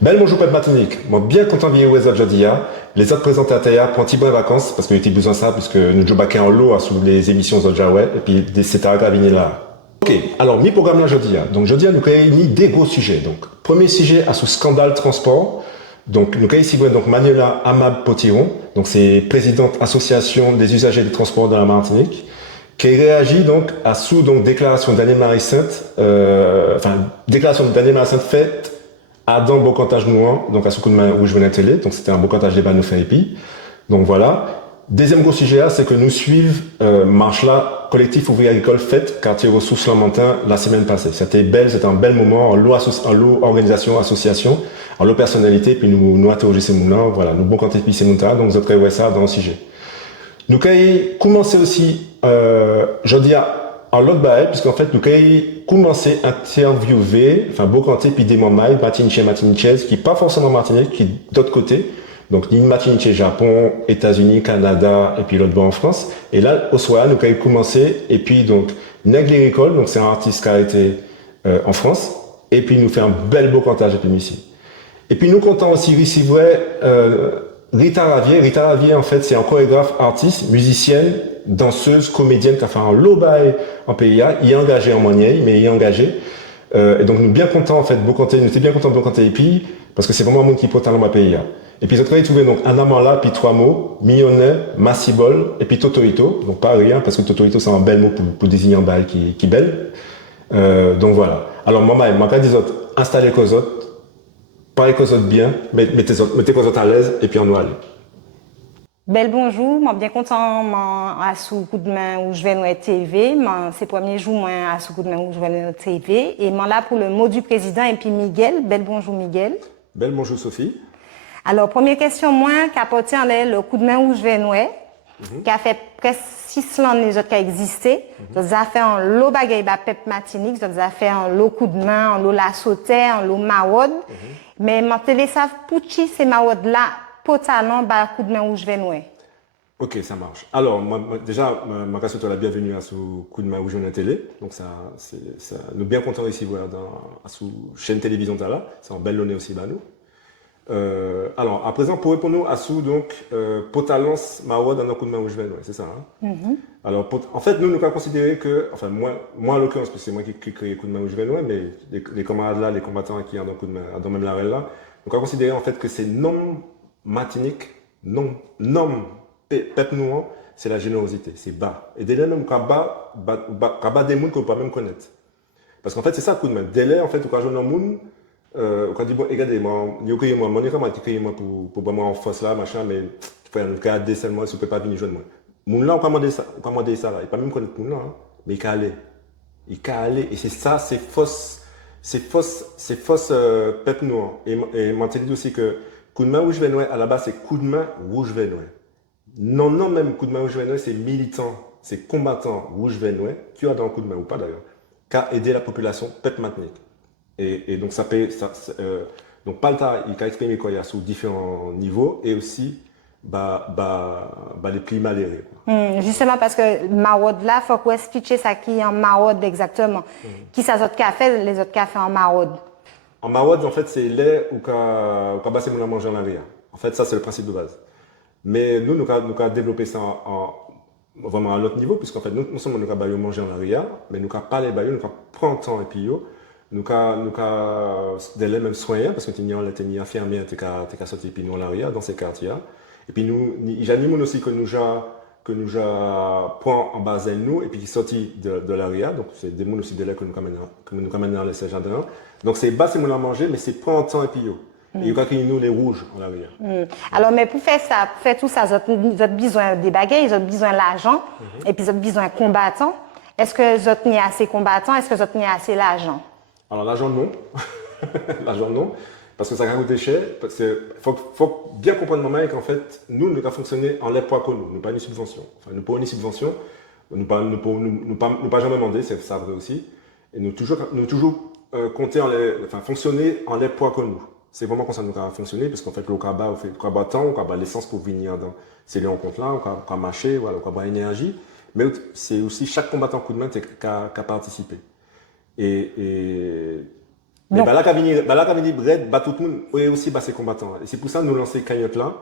Belle bonjour Pep Matinique. Moi bien content de vous aujourd'hui. Les autres présentateurs pour un petit peu de vacances parce que j'ai besoin de ça puisque nous jouons en lot sur les émissions d'aujourd'hui et puis c'est à graviner là. Ok, alors mi programme là aujourd'hui. Donc aujourd'hui nous avons des gros sujets. Donc premier sujet à ce scandale transport. Donc nous avons ici donc Manuela Amab Potiron. Donc c'est présidente association des usagers des transports dans la Martinique qui réagit donc à sous donc déclaration d'Anne-Marie Sainte, déclaration d'Anne-Marie Sainte faite à dans Bocantage Nouan, donc à ce coup de main où je venais à télé, donc c'était un Bocantage des nous fait épi. Donc voilà. Deuxième gros sujet c'est que nous suivons marche là collectif ouvrier agricole fête quartier ressources Lamentin la semaine passée. C'était belle, c'était un bel moment en lot organisation association, en lot personnalité puis nous interroger ces moulins, voilà, nous bon quand puis ces moulins donc vous avez ça dans le sujet. Nous avons commencé aussi, je dis en l'autre bail, puisqu'en fait, nous avons commencé à interviewer, enfin, Bocanté, puis des Mamaï, Martinique, qui pas forcément Martinique, qui d'autre côté. Donc, ni Martinique, Japon, États-Unis, Canada, et puis l'autre bas en France. Et là, au soir, nous avons commencé, et puis donc, Nègre Lyricole, donc c'est un artiste qui a été en France, et puis nous fait un bel beau cantage de ici. Et puis nous comptons aussi recevoir Rita Ravier. Rita Ravier, en fait, c'est un chorégraphe, artiste, musicienne, danseuse, comédienne qui a fait un low bail en PIA. Il est engagé en Monier, mais il est engagé. Et donc, nous sommes bien contents, en fait, nous étions bien contents de Bocanté et puis, parce que c'est vraiment un monde qui porte talent à PIA. Et puis, ils ont trouvé donc un amant là, puis trois mots, Mignonnet, Massibol, et puis Totorito. Donc, pas rien, parce que Totorito, c'est un bel mot pour désigner un bail qui est belle. Donc, voilà. Alors, maman, je des autres, installez qu'aux autres, parlez qu'aux autres bien, mettez qu'aux autres à l'aise, et puis on va aller. Bel bonjour, moi bien content à sous coup de main où je vais nous TV, c'est premier jour moi à sous coup de main où je vais nous TV et moi là pour le mot du président et puis Miguel, bel bonjour Miguel. Bel bonjour Sophie. Alors première question moi qui apporté en le coup de main où je vais nous qui a fait presque 6 ans les autres qui a existé, ça a fait un lot bagaille ba Pep Matinique, ça a fait un lot coup de main, un lot la sauté, un lot mawod, mais ma télé savent pour qui c'est mawod là pour talent ba coup de main où je vais nous. Ok, ça marche. Alors, déjà, je souhaite la bienvenue à ce coup de main où je viens à la télé. Donc, nous bien contents ici, voilà, à ce chaîne télévision là. C'est un bel honneur aussi, bah, nous. Alors, à présent, pour répondre à ce, donc, Potalance, Mawa, dans un coup de main où je viens, ouais, c'est ça, hein? Alors, en fait, nous avons considéré que, enfin, moi en l'occurrence, parce que c'est moi qui crée le coup de main où je viens, ouais, mais les camarades là, les combattants qui ont dans le coup de main, dans même l'arrêt là, nous avons considéré, en fait, que c'est non matinique, non, pep nous, c'est la générosité, c'est bas. Et dès là, nous avons bas des gens qu'on ne peut pas même connaître. Parce qu'en fait, c'est ça, coup de main. Dès là, en fait, quand je un monde, quand dit, bon, regardez, moi, mon écran m'a dit moi pour moi en force là, machin, mais il faut nous garder seulement, si vous ne pouvez pas venir joindre moi. Moun là, on commande ça là. Il ne peut pas même connaître moun là, hein, mais il peut aller. Il peut aller. Et c'est ça, c'est fausse pep noir. Et moi, je dis aussi que coup de main rouge vénois, à la base, c'est coup de main rouge vénois. Non, même coup de main rouge vénois, c'est militant, c'est combattant rouge vénois, qui a dans le coup de main ou pas d'ailleurs, qui a aidé la population pep matinique. Et donc, donc, Palta, il a exprimé quoi, il y a sous différents niveaux et aussi les plus malheureux. Justement parce que Marod là, faut qu'on explique ça qui est en Marod exactement. Qui ça autres café, les autres cafés en Marod. En Marod, en fait, c'est lait ou quand basser mon manger en arrière. En fait, ça, c'est le principe de base. Mais nous avons développé ça vraiment à l'autre niveau, puisqu'en fait, nous sommes nous avons manger en arrière, mais nous avons pas les baillons, nous avons prendre temps et puis nous avons des même soignants, parce que nous avons infirmière, nous avons sorti puis nous en arrière, dans ces quartiers. Et puis nous, j'anime aussi que nous prend en base de nous, et puis qui sorti de l'arrière, donc c'est des gens aussi de là que nous amènent dans les jardins. Donc c'est bas, c'est mon à manger, mais c'est prendre temps et puis et il y a nous les rouges en arrière. Alors, mais pour faire ça, pour faire tout ça, vous avez besoin des bagages, vous avez besoin de l'argent, et puis vous avez besoin de combattants. Est-ce que vous avez assez combattants? Est-ce que vous avez assez l'argent? Alors, l'argent, non. L'argent, non. Parce que ça va coûter cher. Il faut bien comprendre, maman, qu'en fait, nous avons fonctionné en les poids que nous. Nous pas une subvention. Enfin, nous pas une subvention. Nous pas jamais demandé, c'est ça vrai aussi. Et nous toujours compter fonctionner en les poids que nous. C'est vraiment comme ça nous avons fonctionné, parce qu'en fait, le cabas, on fait temps, on a l'essence pour venir dans ces lieux en compte là, on a marché, voilà, on a l'énergie. Mais c'est aussi chaque combattant coup de main qui a participé. Et Mais Donc- là, quand vient Brett, tout le monde, est aussi ces combattants. Et c'est pour ça que nous lancer cagnotte là,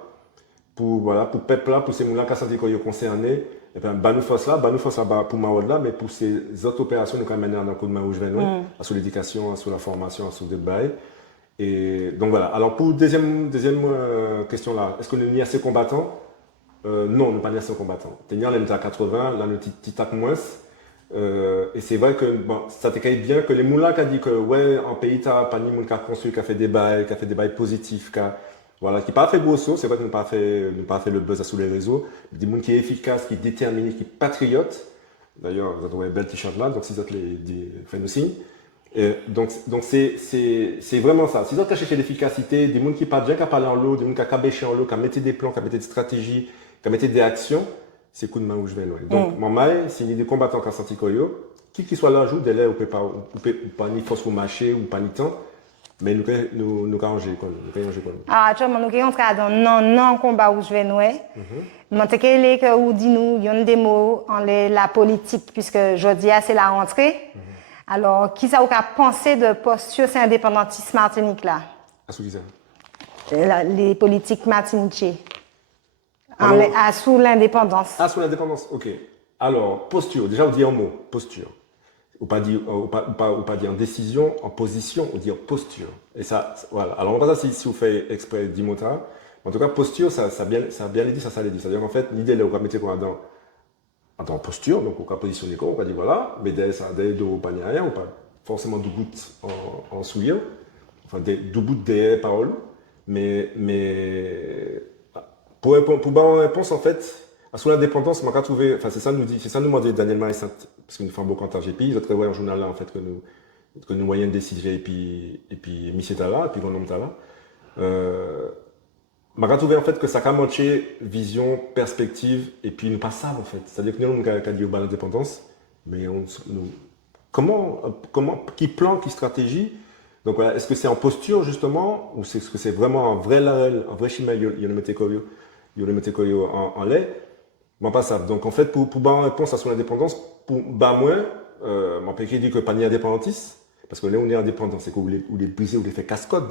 pour peuple là, pour ces gens-là qui sont concernés. Et bien, nous faisons là, pour Mawad là, mais pour ces autres opérations, nous avons mené un coup de main où je vais, sur l'éducation, sur la formation, sur des bails. Et donc voilà. Alors pour deuxième question là, est-ce que nous n'y assez combattants? Non, nous pas assez combattants. Tenir les à 80, là nous titac moins. Et c'est vrai que bon, ça te caille bien que les moulins qui a dit que ouais en pays t'as pas ni moun qui a construit, qui a fait des bails positifs, voilà, qui pas fait gros saut, c'est vrai que nous pas fait le buzz sur les réseaux, des moun qui est efficace, qui est déterminé, qui est patriote. D'ailleurs, vous avez un bel t-shirt là, donc si vous êtes faites nous signe. Donc c'est vraiment ça. Si vous avez cherché l'efficacité, des gens qui pas bien qu'à parler en l'eau, des gens qui a bêché en l'eau, qui a mis des plans, qui a mis des stratégies, qui a mis des actions, c'est coup de main où je vais loin. Donc mon maille, c'est une idée combattant qui a senti koyo, qui soit là joue délai ou pas ni force pour marcher ou pas ni temps, mais nous arranger quoi, Ah, actuellement, nous avons non combat où je vais nous. Mais c'est que vous dites nous, il y a des mots en la politique, puisque jeudi, c'est la rentrée. Alors, qui ça vous a pensé de posture, c'est indépendantisme Martinique là? Les politiques martiniquais. Sous l'indépendance. Ah, sous l'indépendance, ok. Alors, posture, déjà on dit un mot, posture. Ou pas dire en décision, en position, on dit en posture. Et ça, voilà. Alors, on va voir ça si vous faites exprès 10 mots. En tout cas, posture, ça a bien dit, ça l'a dit. C'est-à-dire qu'en fait, l'idée là, on va mettre quoi dans posture, donc on va positionner quoi, on va dire voilà, mais derrière ça, derrière dos, pas ni rien, ou pas forcément deux gouttes en soulier, enfin deux bouts derrière parole, mais pour avoir une réponse en fait, sur l'indépendance, on va trouver, enfin c'est ça nous demandait Daniel Marie-Saint, parce que nous faisons beaucoup en GP, ils ont travaillé un journal là en fait que nous voyons des CG et puis Michel Tala, et puis Gondom Tala. Je trouvé en fait que ça a manqué vision, perspective, et puis nous pas ça en fait. C'est-à-dire que nous, on a dit l'indépendance, mais comment, qui plan, qui stratégie? Donc voilà, est-ce que c'est en posture justement, ou est-ce que c'est vraiment un vrai schéma, il y a le métécoyo en lait? Moi pas ça. Donc en fait, pour avoir une réponse à son indépendance, pour moi, mon péché dit que pas ni indépendantiste, parce que là on est indépendant, c'est qu'on les briser ou les fait casse-code.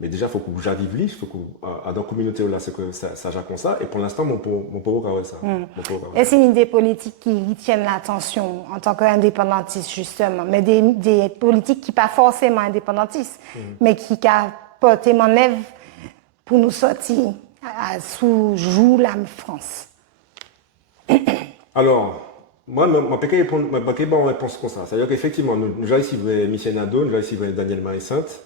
Mais déjà, il faut que j'arrive là, il faut que dans la communauté là, c'est que ça jaconne ça. Et pour l'instant, mon pauvre ça. Et c'est une idée politique qui tiennent l'attention en tant qu'indépendantiste, justement. Mais des politiques qui pas forcément indépendantistes, mais qui portent mon œuvre pour nous sortir sous joue la France. Alors, moi, je vais répondre en réponse comme ça. C'est-à-dire qu'effectivement, nous avons ici Michel Nadeau, nous avons ici Daniel Marie-Sainte.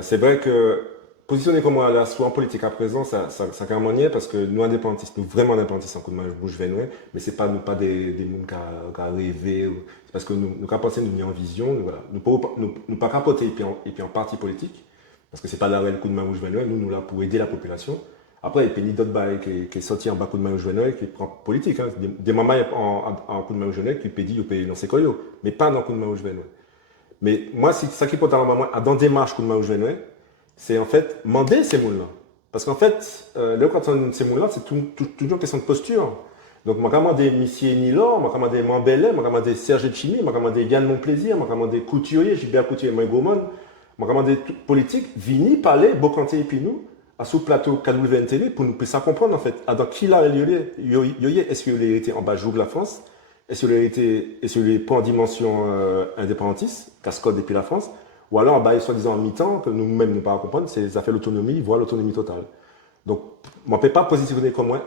C'est vrai que positionner comme moi là, soit en politique à présent, ça quand même nier parce que nous indépendantistes, nous vraiment indépendantistes en coup de main bouge venoué, mais c'est pas nous pas des monde qui a rêvé, c'est parce que nous qu'à penser, nous mis en vision, voilà, nous pas capoter et puis en parti politique, parce que c'est pas la réelle coup de main bouge venoué, nous là pour aider la population. Après, il y a d'autres bails qui est sorti en bas coup de main bouge venoué, qui prend politique, hein, des mamans en coup de main bouge venoué qui peut dire, ils peuvent lancer koyo, mais pas dans coup de main bouge venoué. Mais moi, ça qui porte à dans des démarches coup de main où je vais, c'est en fait demander ces mots-là. Parce qu'en fait, là, quand on ces mots-là, c'est toujours une question de posture. Donc, je vais demander Missier Nilor, je vais demander Mambellet, je vais demander Serge Chimi, je vais demander Yann Monplaisir, je vais demander Couturier, Gilbert Couturier, Mike Goman, je vais demander politique, vini parler, Bokanté et puis nous, à ce plateau KWNTV, pour nous puissions comprendre en fait, dans qui là, est-ce qu'il a été en bas jour de la France? Est-ce qu'il est pas en dimension indépendantiste, cascode depuis la France, ou alors bah, soi-disant en mi-temps, que nous-mêmes ne pas comprendre, c'est ça fait l'autonomie, voire l'autonomie totale. Donc, on ne peut pas positionner comme moi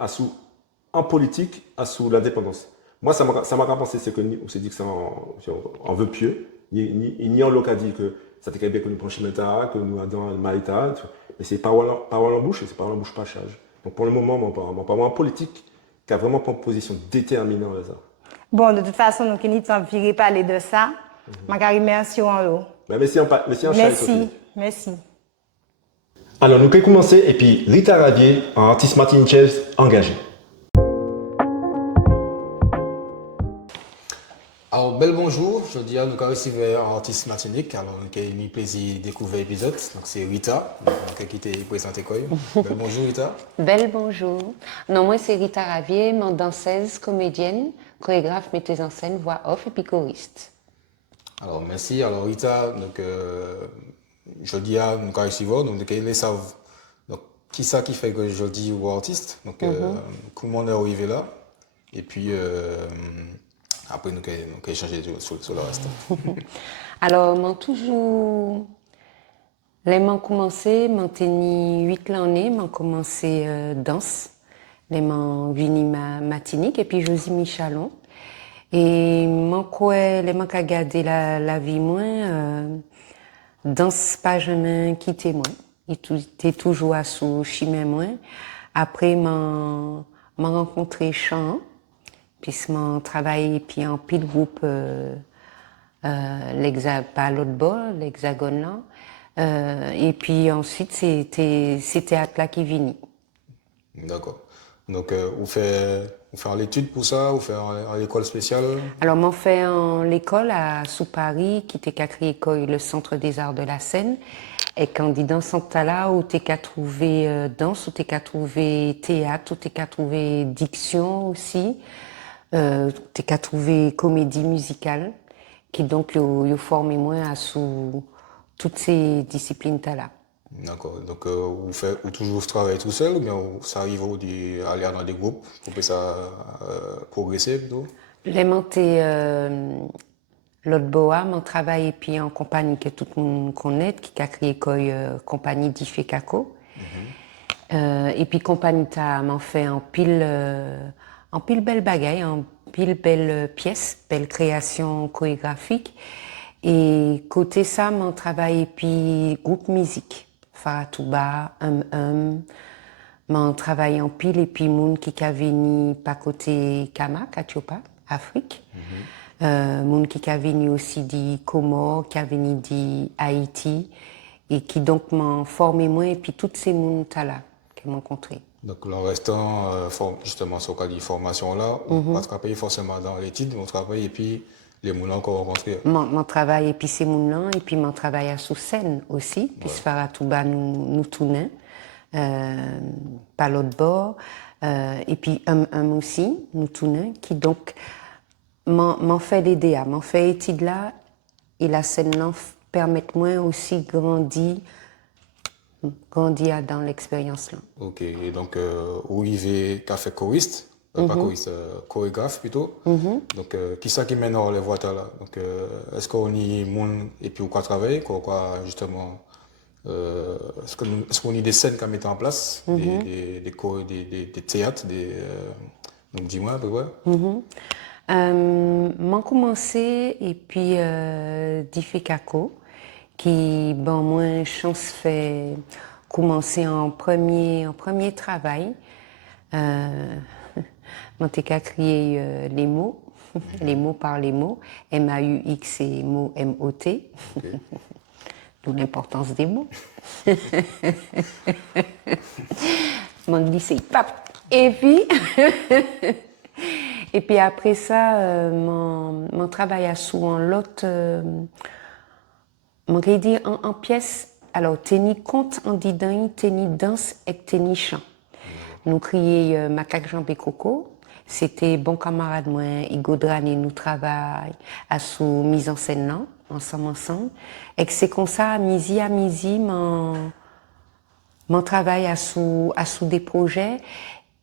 en politique sous l'indépendance. Moi, ça m'a pensé, c'est que on s'est dit que c'est en vœu pieux, ni en local dit que ça t'est bien que nous prenons Métara, que nous avons le Maïta, mais c'est parole en bouche, et c'est parole en bouche pas charge. Donc pour le moment, mon parole en politique, qui a vraiment pas une position déterminante à ça. Bon, de toute façon, nous qui n'avons pas parler de ça. Je merci en haut. Merci. Alors, nous allons commencer, et puis Rita Ravier, en artiste martiniquaise engagée. Alors, bel bonjour. Je dis à nous avons reçu un artiste martinique. Alors, nous avons eu plaisir de découvrir l'épisode. Donc, c'est Rita, qui t'a présenté quoi. Bel bonjour, Rita. Bel bonjour. Non, moi, c'est Rita Ravier, danseuse, comédienne, chorégraphe, metteuse en scène, voix off et puis choriste. Alors, merci. Alors, Rita, donc, je dis à nous voir, donc, ils savent. Donc, qui ça qui fait que je dis ou artiste? Donc, comment on est arrivé là? Et puis, après, nous allons échanger sur le reste. Alors, m'en toujours, les m'en commencé, m'en tenu 8 l'année, m'en commencé danse, les m'en vini Matinique et puis Josie Michalon. Et m'en quoi, les m'en qu'à garder la vie moins, danse pas jamais quitté moi. Il était toujours à sous chimé moi. Après, m'en rencontré chant, puis m'en travaillé puis en pile groupe, pas l'autre bord, l'hexagone là. Et puis ensuite, c'était à là qui vini. D'accord. Donc, vous faites l'étude pour ça, vous faites en école spéciale? Alors, m'en fait en l'école à sous Paris, qui était qu'à créer le Centre des Arts de la Seine. Et quand dit dans ce centre-là, où t'es qu'à trouver danse, où t'es qu'à trouver théâtre, où t'es qu'à trouver diction aussi, t'es qu'à trouver comédie musicale, qui donc yo formé moi à sous toutes ces disciplines-là. D'accord. Donc, vous toujours travailler tout seul ou bien ça arrive aller dans des groupes pour que ça progresser plutôt? J'ai monté l'autre boa, mon travail et puis en compagnie que tout le monde connaît, qui a créé compagnie d'Ifé Kako. Et puis compagnie t'as m'en fait en pile belle bagaille, en pile belle pièce, belle création chorégraphique. Et côté ça, mon travail et puis groupe musique, Faratouba, mon travail en pile et puis moun qui a venu pas côté Kama, Katiopa, Afrique. Moun qui a venu aussi dit Comores, qui a venu dit Haïti et qui donc m'ont formé moi et puis toutes ces moun là qui m'ont rencontré. Donc, en restant justement sur cette formation-là, on va travailler forcément dans l'étude, on travaille et puis les moulins qu'on rencontre. Mon travail et puis ces moulins et puis mon travail à sous scène aussi, puis Faratouba nous tournait, par l'autre bord, et puis aussi nous tournait, qui donc m'en fait l'aider, m'en fait étude là, et la scène là permet moi aussi grandir dans l'expérience là. Ok, et donc, où il est café choriste, pas choriste, chorégraphe plutôt. Donc, qui ça qui mène dans les voies là? Donc, est-ce qu'on y monde et puis quoi travailler, quoi justement, est-ce qu'on y des scènes qu'on met en place, des théâtres, donc dis-moi un peu près. M'en commencé et puis d'Ifé Kako qui bon moins chance fait commencer en premier travail. M'en t'ai qu'à crier les mots, les mots par les mots, M-A-U-X et mots M-O-T. D'où l'importance des mots. M'en glissé, pap. Et puis après ça, mon travail à sous en l'autre, mon dit en pièce. Alors, teni compte en didin, teni danse et teni chant. Nous crions Macaque Jean Coco. C'était bon camarade moi, Igo Drané, nous travaillons à sous mise en scène là, ensemble. Et que c'est comme ça, à midi, mon travail à sous des projets.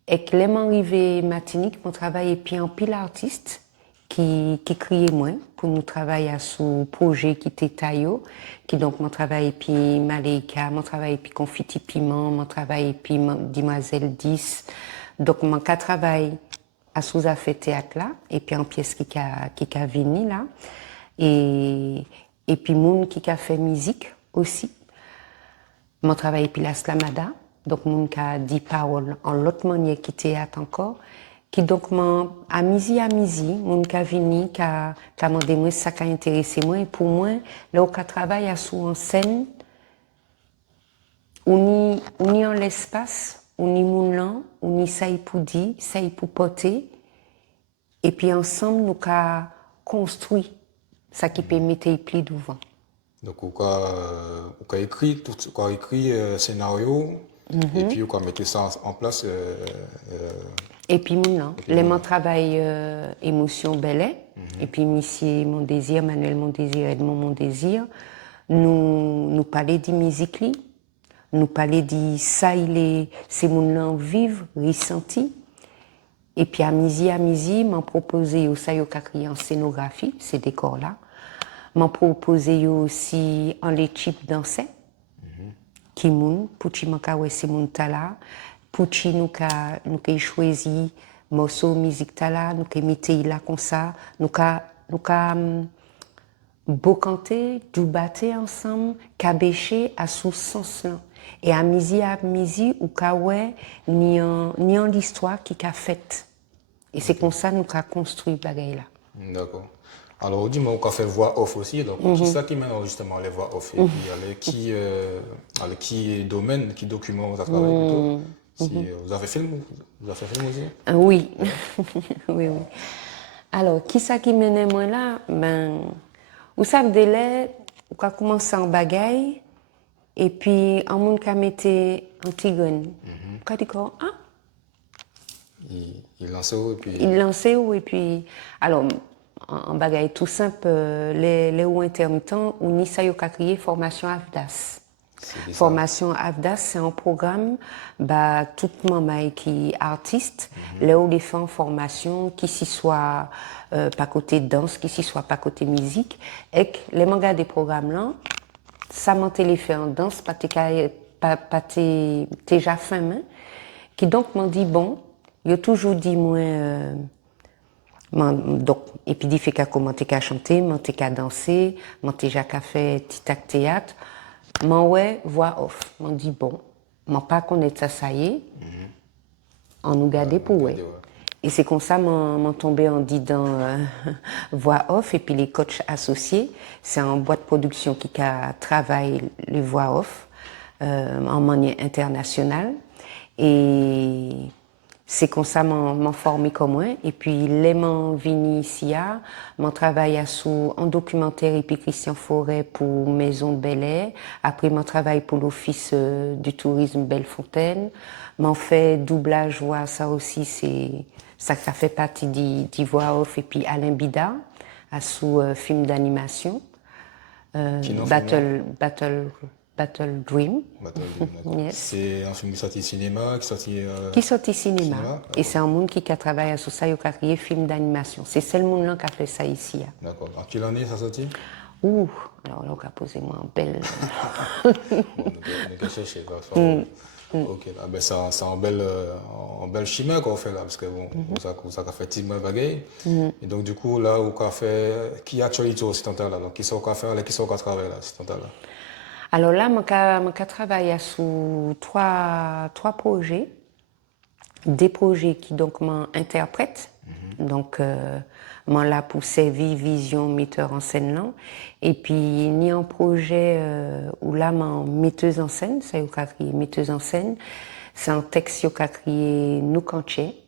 Et que les arrivé Matinique, mon travail et puis en pile artiste qui criait moi pour nous travailler à sous projet qui était Tayo, qui donc mon travail et puis Maléika, mon travail et puis Confiti Piment, mon travail et puis Demoiselle 10. Donc mon cas travail à sous affaire théâtre là et puis en pièce qui a vini là et puis moun qui a fait musique aussi. Mon travail et puis la slamada. Donc, moun qui a dit parole en l'autre manière qui théâtre encore, qui donc à midi, moun qui a venu, qui a demandé moi ça qui a intéressé moi, et pour moi, là où on travaille à sous en scène, on y en l'espace, on y moun là, on y ça y pour dire, ça y pour porter, et puis ensemble, nous avons construit ça qui peut mettre les plis devant. Donc, on a écrit scénario, et puis on a mis ça en place Et puis mon les mon travail émotion belé et puis Missier mon désir Manuel mon désir Edmond mon désir nous parler de musique li nous parler de ça il est c'est mon là vivre ressenti et puis à midi m'en proposer au ça yo créé en scénographie ces décors là m'en proposer aussi en l'équipe danser qui moun pour chi manka ouais c'est mon tala pour chi nous ka choisi morceau musique tala nous ka mettre là comme ça nous ka beau canter du battre ensemble cabécher à sous sens là et à midi ou ka ouais ni en l'histoire qui qu'a fait et c'est comme ça nous ka construit bagaille là. D'accord. Alors, dis-moi, on a fait voix off aussi, donc qui ça qui mène justement les voix off et puis qui domaine, qui document vous avez travaillé plutôt si, vous avez fait film aussi Oui, oui. Alors, qui ça qui mène moi là ben, vous savez, délai, on a commencé en bagaille et puis en monde qui a mis Antigone. Quand il dit il lançait où et puis il lançait où et puis alors en bagaille tout simple les ou intermittents ou ni ça yo ka créé formation AFDAS. Formation AFDAS c'est un programme bah tout membre qui artiste là où les fait en formation qui s'y soit pas côté danse qui s'y soit pas côté musique et que les mangas des programmes là ça monte les fait en danse pas déjà fin main qui donc m'ont dit bon il a toujours dit moi donc et puis il fait qu'à commenter qu'à chanter monter qu'à danser monter déjà qu'à faire petit acte théâtre m'en ouais voix off m'en dit bon m'en pas connaître ça y est on nous garder pour ouais et c'est comme ça m'en tombé en disant voix off et puis les coachs associés c'est un boîte de production qui travaille les voix off en manière internationale et c'est comme ça m'en formé comme moi et puis les m'en vini ici m'en travaille en documentaire et puis Christian Forêt pour Maison de Bel Air après m'en travaille pour l'office du tourisme Bellefontaine m'en fait doublage voix ça aussi c'est ça fait partie du voix off et puis Alain Bida à sous film d'animation Battle Dream. Yes. C'est un film qui sorti cinéma, qui sorti cinéma. Et c'est un monde qui a travaillé sur ça, qui a créé film d'animation. C'est seul monde là qui a fait ça ici. D'accord. En quelle année ça sorti? Ouh, alors là, on a posé moi un bel. On va chercher. Ok, là, ben c'est un bel chemin qu'on fait là, parce que bon, ça a fait 10 mois bagaille. Et donc du coup là, on a fait qui actualité aussi tant là, donc qui sont qu'on fait, qui sont qu'on travaille là, c'est tant là. Alors là, je travaille sur trois projets. Des projets qui donc m'interprètent. Donc, moi là pour servir vision metteur en scène là. Et puis, ni un projet où là, ma metteuse en scène, ça y est, metteuse en scène. C'est un texte qui a créé nous cantier.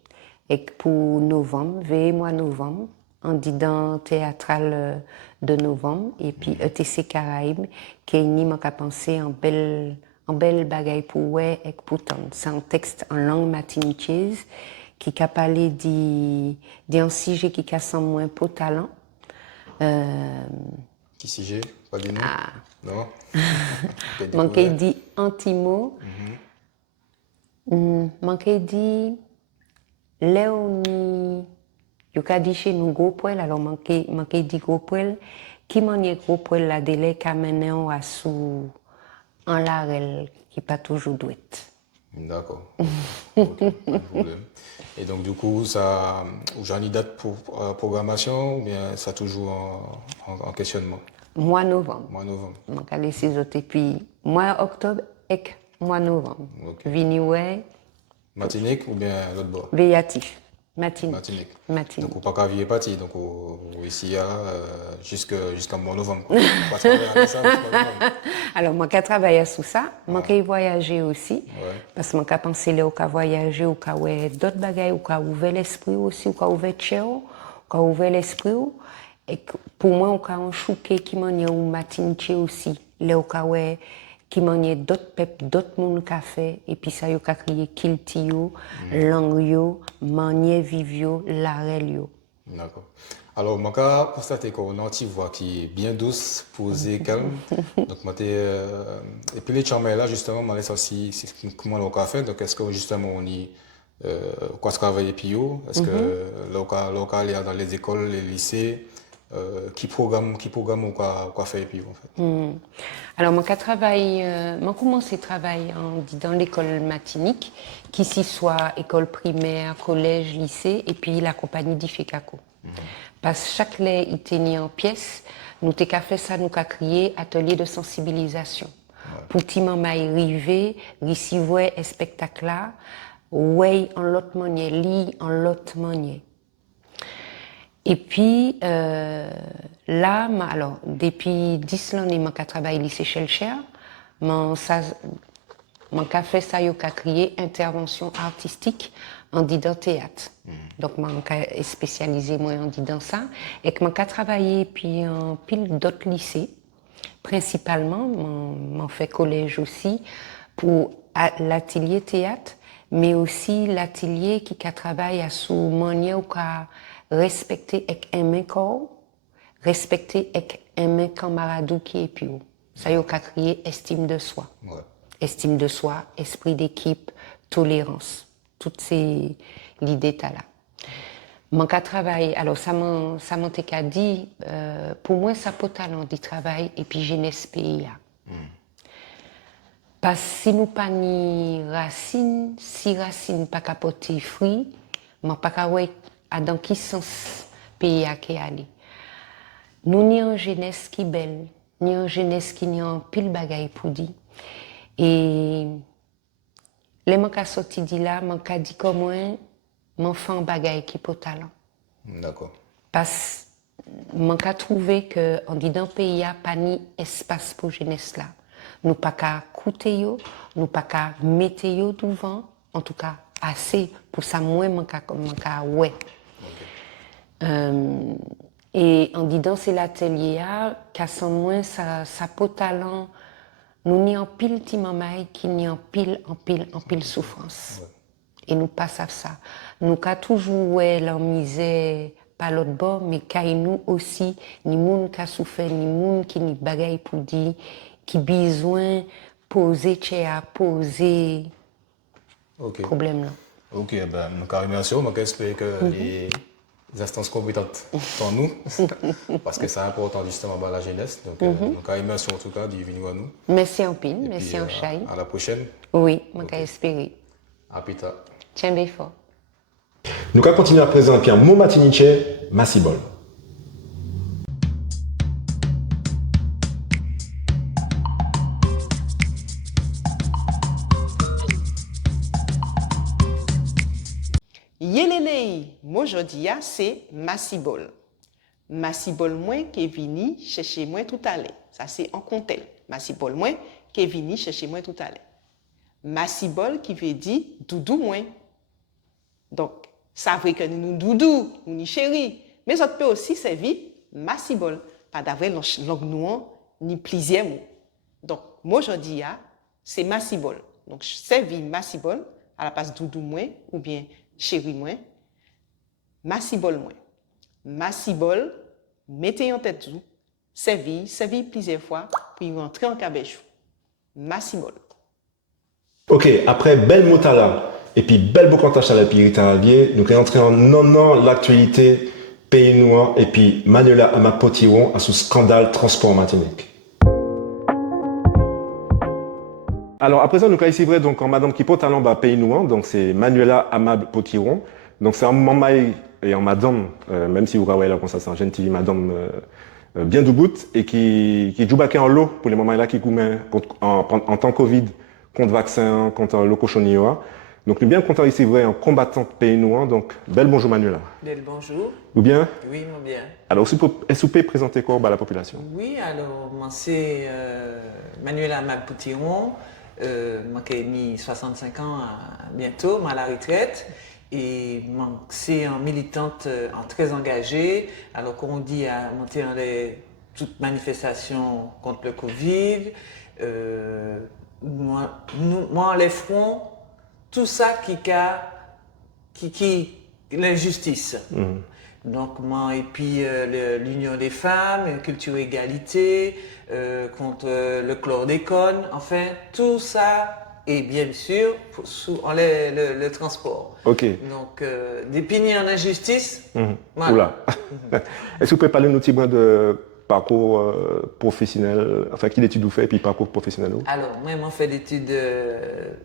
Et pour novembre, mois novembre, en disant théâtral de novembre et puis ETC Caraïbes qui est ni qu'à penser en belle bagaille pour ouais et pour tant c'est un texte en langue martiniquaise qui a parlé d'un sujet qui a sans moins pour talent qui sujet pas du nom non manqué dit antimo manqué dit Léonie yo ka dit chez nous gros poil alors manqué dit gros poil qui maniait gros poil la délai qu'a mené à sous en l'arel qui pas toujours douette. D'accord. Okay, pas de problème. Et donc du coup ça j'en ai date pour programmation ou bien ça toujours en questionnement. Mois novembre. Donc à laisser autres et puis mois octobre et mois novembre. Okay. Vini ouais. Matinique ou bien l'autre bord. Véatif. Matinique. Donc, on pas qu'à vivre parti, donc ici jusqu'en mois novembre. Alors, moi, qui travaille sur ça, moi, qui voyager aussi, parce que moi, qui pensé là, qui voyager, ou qui ouais d'autres bagages, ou qui ouvert l'esprit aussi, ou qui ouvert chez ou qui ouvert l'esprit. Et pour moi, on qui en chouqué qui m'en y a ou matinique aussi, là, ou qui ouais qui maniait d'autres peuples, d'autres monde café, et puis ça y a créé kiltio, langue yo, manier vivio, l'arel yo. D'accord. Alors, moi, j'ai constaté qu'on a une petite voix qui est bien douce, posée, calme. Donc, et puis les champs là, justement, moi, laisse aussi comment on a fait. Donc, est-ce que justement, on y quoi travailler puis est-ce que là, il y a dans les écoles, les lycées, qui programme ou quoi faire puis en fait. Alors, moi, commencé à travailler dans l'école matinique, qui s'y soit école primaire, collège, lycée, et puis la compagnie d'Ifekako. Parce que chaque lait, il tenait en pièces, nous t'ai fait ça, nous qu'a créé atelier de sensibilisation. Pour Timan arriver, recevoir un spectacle là, ouais, en l'autre manière, lit en l'autre manière. Et puis, là, alors, depuis 10 ans, je travaille au lycée Chelcher. Mon fait ça, il a créé intervention artistique en disant théâtre. Donc, je spécialisé moi en disant ça. Et que je travaillé puis en pile d'autres lycées, principalement, je fait collège aussi, pour l'atelier théâtre, mais aussi l'atelier qui travaille à sous manière ou respecter avec un corps, respecter avec un camarade qui est plus haut. Ça y a créé estime de soi. Ouais. Estime de soi, esprit d'équipe, tolérance. Toutes ces l'idée là. Mon travail, alors ça m'a dit, pour moi ça peut talent du travail et puis jeunesse pays. Parce que si nous pas ni racine, si racine pas capoter fruit, moi pas qu'à dans qui sens pays à qui aller. Nous ni en jeunesse qui belle, ni en jeunesse qui n'y en pile bagaille pour dire. Et les manques à sortir de là, manque à dire comme moi, mon fan bagaille qui peut talent. D'accord. Parce que manque à trouver que en dit dans pays a pas ni espace pour jeunesse là. Nous pas qu'à coûter yo, nous pas qu'à mettre yo devant, en tout cas assez pour ça moins manque à ouais. Et en disant c'est l'atelier qu'à son moins ça peut talent nous n'y en pile timamai qui n'y en pile souffrance. Ouais. Et nous passons à ça. Nous qu'a toujours ouais la misère pas l'autre bord mais qu'à nous aussi ni monde qui a souffert ni monde qui ni bagaille pour dire qui besoin poser poser problème là. OK, ben nous remercions, moi j'espère que les instances compétentes dans nous, parce que c'est important justement pour la jeunesse. Donc, merci en tout cas d'y venir à nous. Merci en pile, merci en chai. À la prochaine. Oui, moi j'espère. À plus tard. Tiens, bien fort. Nous allons continuer à présenter un mot matiniche, massibol. Yelelei, aujourd'hui, c'est massibol. Massibol moins qui est venu chercher moi tout à l'heure. Ça, c'est en comptel. Massibol moins qui est venu chercher moi tout à l'heure. Massibol qui veut dire doudou moins. Donc, ça veut que nous doudou, nous ni chéri. Mais ça peut aussi servir massibol. Pas d'avoir langue noire ni plusieurs mots. Donc, moi, aujourd'hui, c'est massibol. Donc, servir massibol à la place doudou moins ou bien chéri moins, massibol moins. Massibol, mettez en tête tout, servi plusieurs fois, puis rentrer en cabèche. Massibol. Ok, après belle motala, et puis belle bocantache à la pirita nous allons entrer en non l'actualité pays noir, et puis Manuela Amapotiron à ce scandale transport en Martinique. Alors, à présent, nous avons ici vrai, donc, en madame qui porte à l'amba pays noir, donc c'est Manuela Amab Potiron. Donc, c'est un maman et en madame, même si vous voyez là, comme ça, c'est un gentil madame bien du bout, et qui joue baquet en lot pour les mamans là qui goument en temps Covid, contre vaccin, contre le cochonio. Donc, nous bien content ici vrai, en combattante pays noir. Donc, bel bonjour Manuela. Bel bonjour. Ou bien? Oui, mon bien. Alors, est-ce que vous pouvez présenter quoi à la population? Oui, alors, moi, c'est Manuela Amab Potiron. Moi qui ai mis 65 ans bientôt, moi à la retraite, et moi c'est une militante très engagée. Alors qu'on dit à monter dans les toute manifestation contre le Covid. Moi, les fronts, tout ça qui l'injustice. Donc, moi, et puis l'Union des femmes, culture égalité, contre le chlordécone, enfin, tout ça, et bien sûr, le transport. Ok. Donc, dépigner en injustice, voilà. Oula. Est-ce que vous pouvez parler de petit de parcours professionnel, enfin, quelle étude vous faites, et puis parcours professionnel? Alors, moi, j'ai fait d'études de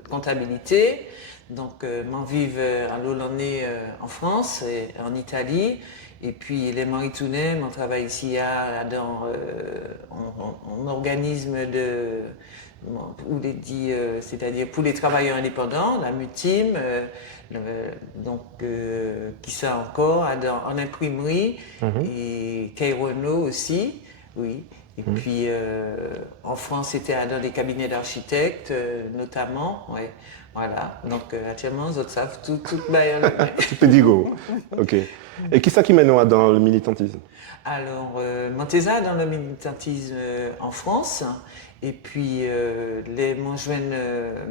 comptabilité. Donc, m'en vive en Hollandais en France et en Italie. Et puis, les Maritounet, mon travail ici dans un organisme c'est-à-dire pour les travailleurs indépendants, la MUTIM, qui ça encore, en imprimerie, et Kairono aussi, oui. Et puis, en France, c'était dans des cabinets d'architectes, notamment, ouais. Voilà, donc actuellement, les autres savent tout Tout pédigo. Ok. Et qui ça qui mène dans le militantisme? Alors, Montesa dans le militantisme en France, et puis mon jeune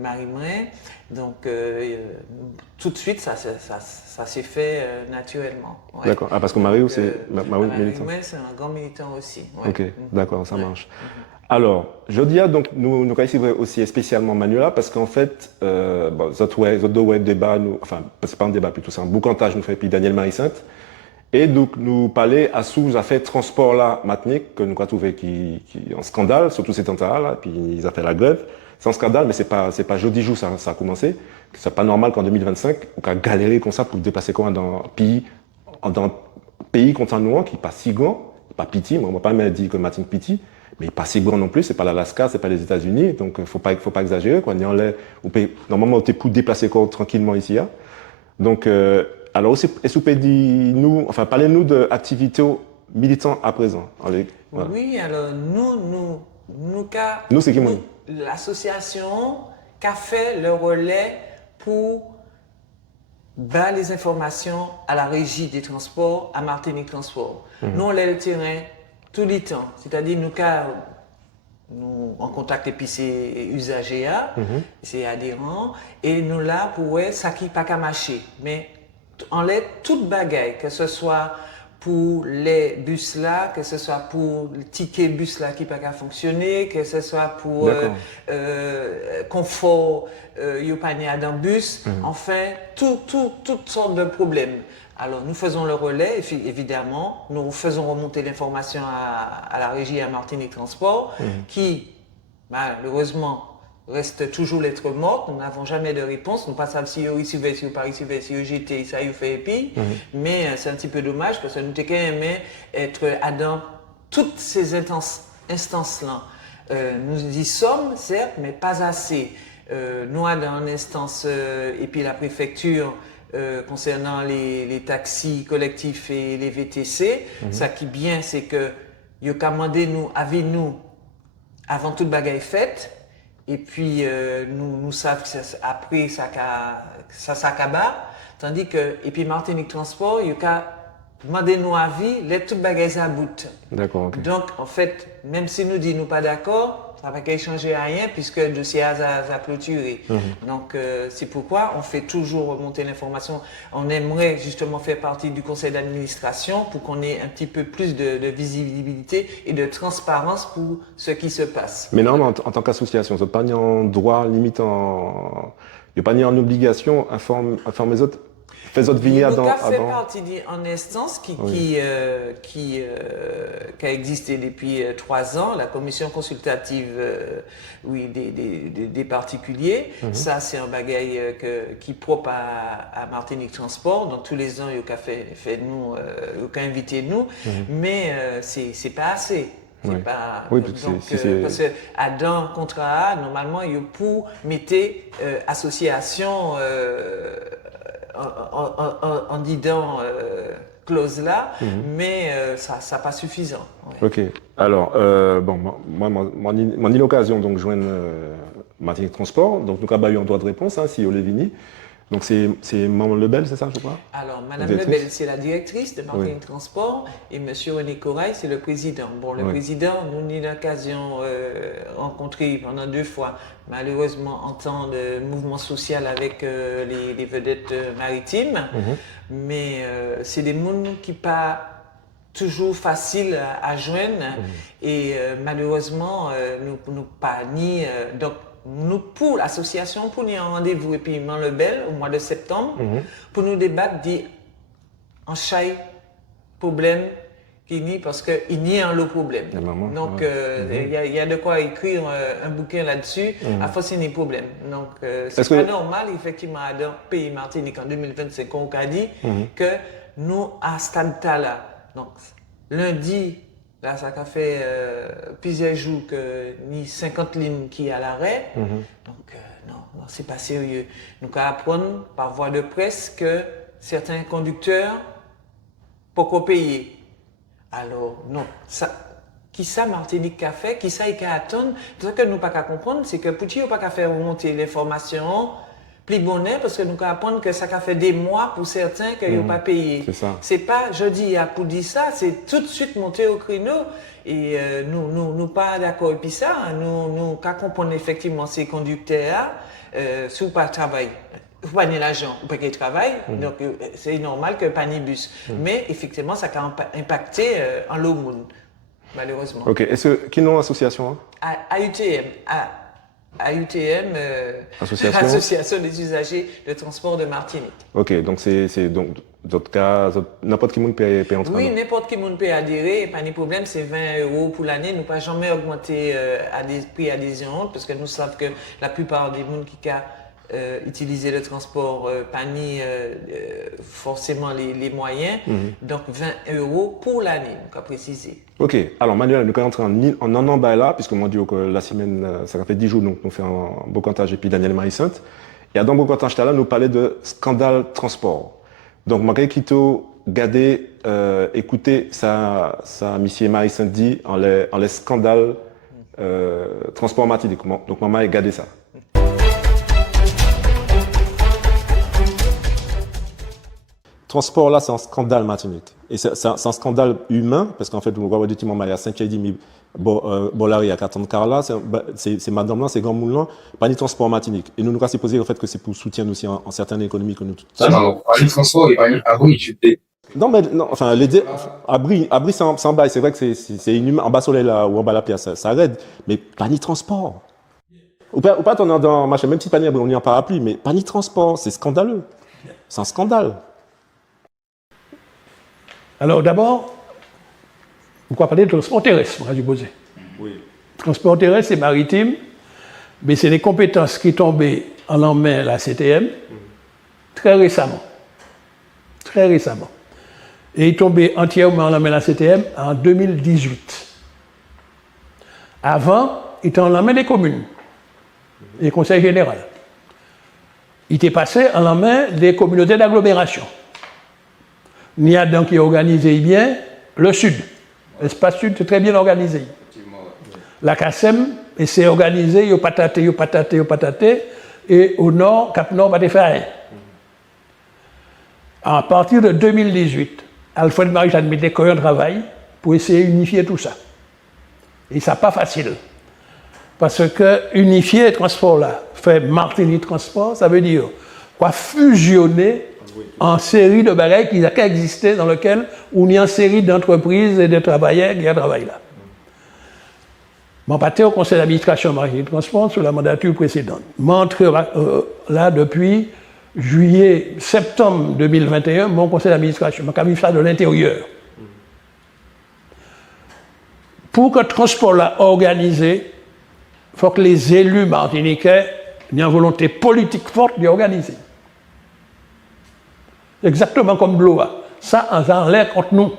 Marie-Mouret, donc tout de suite, ça s'est fait naturellement. Ouais. D'accord. Ah, parce que Marie, c'est militant. Marie-Mouret, c'est un grand militant aussi. Ouais. Ok, d'accord, ça marche. Alors, Jodia, donc, nous réussissons aussi spécialement Manuela parce qu'en fait, d'autres débat, enfin, c'est pas un débat plutôt, c'est un boucantage nous fait, puis Daniel Marie-Sainte. Et donc, nous parler à sous a fait transport là, maintenant, que nous avons trouvé qui en scandale, surtout ces temps là, puis ils ont fait la grève. C'est un scandale, mais c'est pas jeudi jour, ça a commencé. C'est pas normal qu'en 2025, on a galéré comme ça pour déplacer quoi dans pays contre nous, qui pas si grand, pas petit, moi, on va pas même dire que Martin petit, mais pas si grand non plus, c'est pas l'Alaska, c'est pas les États-Unis, donc faut pas exagérer, quoi. Normalement, on peut pour déplacer quoi tranquillement ici, hein. Donc, alors, est-ce que vous pouvez parlez-nous d'activités militantes à présent? Allez, voilà. Oui, alors Nous, c'est qui, moi? L'association qui a fait le relais pour bas les informations à la régie des transports, à Martinique Transport. Nous, on est le terrain tout le temps. C'est-à-dire, nous en contact et puis c'est usagers, c'est adhérents, et nous là pour ça qui pas qu'à marcher. Mais on l'aide toute bagaille, que ce soit pour les bus là, que ce soit pour le ticket bus là qui pas qu'à fonctionner, que ce soit pour confort, yopania dans bus, enfin, toutes sortes de problèmes. Alors, nous faisons le relais, évidemment. Nous faisons remonter l'information à la régie à Martinique Transport, qui, malheureusement, reste toujours lettre morte. Nous n'avons jamais de réponse. Nous ne savons pas si ils suivent, si ils pas suivent, si ils jetent, ça ils fait épi. Mais c'est un petit peu dommage parce que nous aimé être dans toutes ces instances-là. Nous y sommes, certes, mais pas assez. Nous, dans l'instance, et puis la préfecture, concernant les taxis collectifs et les VTC, ça qui est bien, c'est que ils ont commandé nous, avec nous, avant toute bagaille faite, et puis nous savons que après ça s'accaba, tandis que, et puis Martinique Transport, ils ont demandé nous avis, les toutes bagailles à bout. D'accord, ok. Donc, en fait, même si nous disons nous pas d'accord, ça va pas changer rien puisque le dossier a clôturé. Donc, c'est pourquoi on fait toujours remonter l'information. On aimerait justement faire partie du conseil d'administration pour qu'on ait un petit peu plus de visibilité et de transparence pour ce qui se passe. Mais non, en tant qu'association, vous n'êtes pas ni en droit, limite en... Vous n'êtes pas ni en obligation, informer les autres. Faites votre vigner avant. avant. fait partie d'une instance qui a existé depuis 3 ans, la commission consultative des particuliers. Ça, c'est un bagaille qui est propre à Martinique Transport. Donc, tous les ans, il y a fait nous, il y a invité nous, mais c'est pas assez. Oui. Pas, oui, donc, parce que dans le contrat, normalement, il y a pour mettre association en disant clause là, mais ça pas suffisant. Ouais. Ok. Alors, moi, l'occasion donc joindre Martinique Transport. Donc, nous avons eu un droit de réponse, si Olevini. Donc c'est Maman Lebel, c'est ça, je crois? Alors, Madame Directrice. Lebel, c'est la directrice de Martinique Transport et Monsieur René Corail, c'est le président. Bon, le Oui. président, nous avons eu l'occasion rencontré pendant 2 fois, malheureusement, en temps de mouvement social avec les vedettes maritimes. Mais c'est des mondes qui pas toujours facile à joindre et malheureusement, nous pas ni... donc, nous, pour l'association, pour nous un rendez-vous et puis Lebel au mois de septembre, pour nous débattre en chaque problème qu'il y a parce qu'il y a un lot problème. Donc, il y a de quoi écrire un bouquin là-dessus à forcer les problèmes. Donc, c'est pas normal, effectivement, dans le pays Martinique en 2025, on a dit que nous, à ce stade-là, donc lundi, là, ça a fait plusieurs jours que ni 50 lignes qui est à l'arrêt. Donc, non, c'est pas sérieux. Nous allons apprendre par voie de presse que certains conducteurs ne peuvent pas payer. Alors, non. Qui ça, Martinique a fait? Qui ça, il a attendre? Ce que nous ne pouvons pas comprendre, c'est que pour ne pas faire remonter l'information, plus bonnet parce que nous apprenons que ça a fait des mois pour certains qu'ils n'ont pas payé. C'est ça. C'est pas jeudi pour dire ça, c'est tout de suite monter au créneau et nous pas d'accord. Et puis ça, nous comprenons effectivement ces conducteurs si vous pas travail, vous pas l'argent, vous pas qu'ils travaillent, donc c'est normal que pas ni bus. Mais effectivement, ça a impacté en l'eau monde, malheureusement. Ok. Est-ce qui non association? Hein? AUTM, Association des usagers de transport de Martinique. Ok, donc c'est donc d'autres cas, n'importe qui peut entrer. Oui, n'importe qui peut adhérer, pas de problème, c'est 20 € pour l'année. Nous pas jamais augmenter prix adhésion parce que nous savons que la plupart des gens qui utiliser le transport pas ni forcément les moyens. Donc 20 € pour l'année, on peut préciser. Ok, alors Manuel, nous allons entrer en un an là, puisque moi, que la semaine, ça fait 10 jours, donc nous faisons un beau cantage et puis Daniel Marie-Sainte. Et dans le beau cantage là, nous parlait de scandale transport. Donc, moi, quitte garder, écouter ça monsieur Marie-Sainte dit en les scandales transport Martinique. Donc, maman a gardé ça. Transport là, c'est un scandale Martinique. Et c'est un scandale humain, parce qu'en fait, on voit des petits mamans, il y a 5 et demi, il y a 4 ans de car là, c'est madame là, c'est grand monde là, pas ni transport Martinique. Et nous nous supposé en fait que c'est pour soutien aussi en certaines économies que nous. Non, pas ni transport et pas ni abri, je t'ai. Non, mais non, enfin, abri, c'est en bas, c'est vrai que c'est inhumain, en bas soleil là, ou en bas la pierre, ça raide, mais pas ni transport. Ou pas, on est dans machin, même si pas ni abri, on est en parapluie, mais pas ni transport, c'est scandaleux. C'est un scandale. Alors d'abord, pourquoi parler de transport terrestre, moi, je posais. Oui. Transport terrestre et maritime, mais c'est des compétences qui tombaient en main à la CTM très récemment. Très récemment. Et ils tombaient entièrement en main à la CTM en 2018. Avant, ils étaient en main des communes, des conseils généraux. Ils étaient passés en main des communautés d'agglomération. Niadan qui organisé bien le Sud. L'espace Sud, c'est très bien organisé. La CACEM, c'est organisé, il y a pataté, et au nord, Cap-Nord, pas de faire rien. À partir de 2018, Alfred Marie-Jeanne mettait un travail pour essayer d'unifier tout ça. Et ça n'est pas facile. Parce que unifier les transports là, faire Martinique Transport, ça veut dire quoi fusionner en série de bagailles qui existaient dans lesquelles il y a une série d'entreprises et de travailleurs qui travaillent là. Je suis parti au conseil d'administration Martinique Transport sur la mandature précédente. Je suis entré là depuis septembre 2021, mon conseil d'administration. Je suis ça de l'intérieur. Pour que le transport là organisé, il faut que les élus martiniquais aient une volonté politique forte d'organiser. Exactement comme de l'eau. Ça, en l'air contre nous.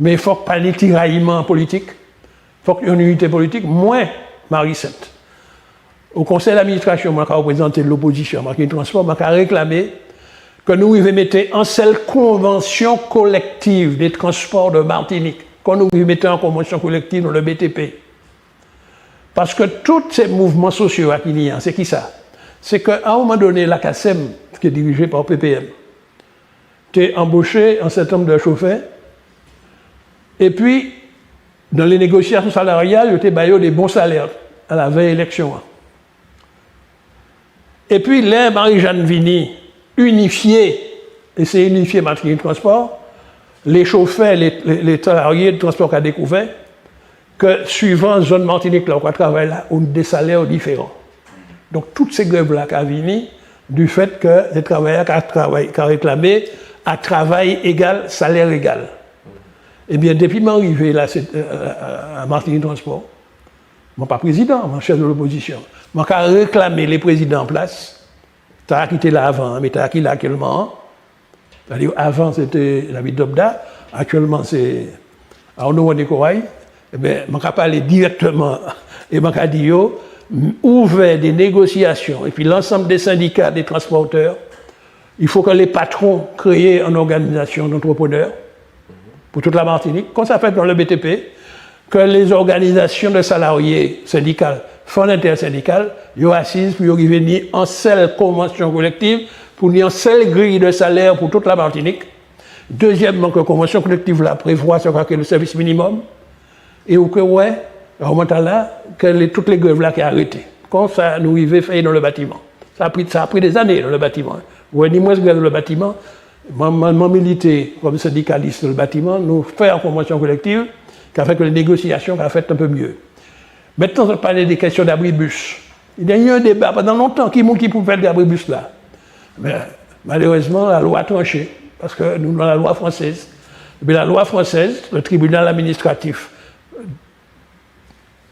Mais il faut pas de tiraillement politique. Il faut qu'il y ait une unité politique, moins Marie-Sainte. Au conseil d'administration, je vais représenter l'opposition, je vais réclamer que nous mettons en seule convention collective des transports de Martinique, qu'on nous mettons en convention collective dans le BTP. Parce que tous ces mouvements sociaux qu'il y a, c'est qui ça? c'est qu'à un moment donné, la CACEM, qui est dirigée par PPM, tu embauché un certain nombre de chauffeurs, et puis, dans les négociations salariales, tu as des bons salaires à la veille élection. Et puis, là, Marie-Jeanne Vini, unifié, et c'est unifié Martinique Transport, les chauffeurs, les salariés de transport ont découvert que suivant zone Martinique, là, où on travaille là, on a des salaires différents. Donc, toutes ces grèves-là qui ont venu du fait que les travailleurs qui ont réclamé à travail égal, salaire égal. Eh bien, depuis mon arrivée là, à Martinique Transport, je ne suis pas président, je suis chef de l'opposition. Je suis réclamé les présidents en place. Tu as quitté là avant, mais tu as quitté là actuellement. C'est-à-dire, avant, c'était David Dobda. Actuellement, c'est Arnaud Wanekouaï. Eh bien, je vais parler directement et je vais dire, ouvert des négociations, et puis l'ensemble des syndicats des transporteurs, il faut que les patrons créent une organisation d'entrepreneurs pour toute la Martinique, comme ça fait dans le BTP, que les organisations de salariés syndicales, fonds intersyndicales, ils sont assises pour venir en seule convention collective, pour venir en seule grille de salaire pour toute la Martinique. Deuxièmement, que la convention collective là prévoit ce qu'est le service minimum, et où que, ouais, au moment là, que toutes les grèves là qui ont arrêté. Quand ça nous arrivait fait dans le bâtiment. Ça a pris des années dans le bâtiment. Ouais, ni moins de grève dans le bâtiment. Moi, milité comme syndicaliste dans le bâtiment, nous faisons en convention collective qui a fait que les négociations ont fait un peu mieux. Maintenant, on va parler des questions d'abribus. Il y a eu un débat pendant longtemps qui pouvait faire des abribus là. Mais malheureusement, la loi a tranché. Parce que nous, dans la loi française, mais la loi française, le tribunal administratif,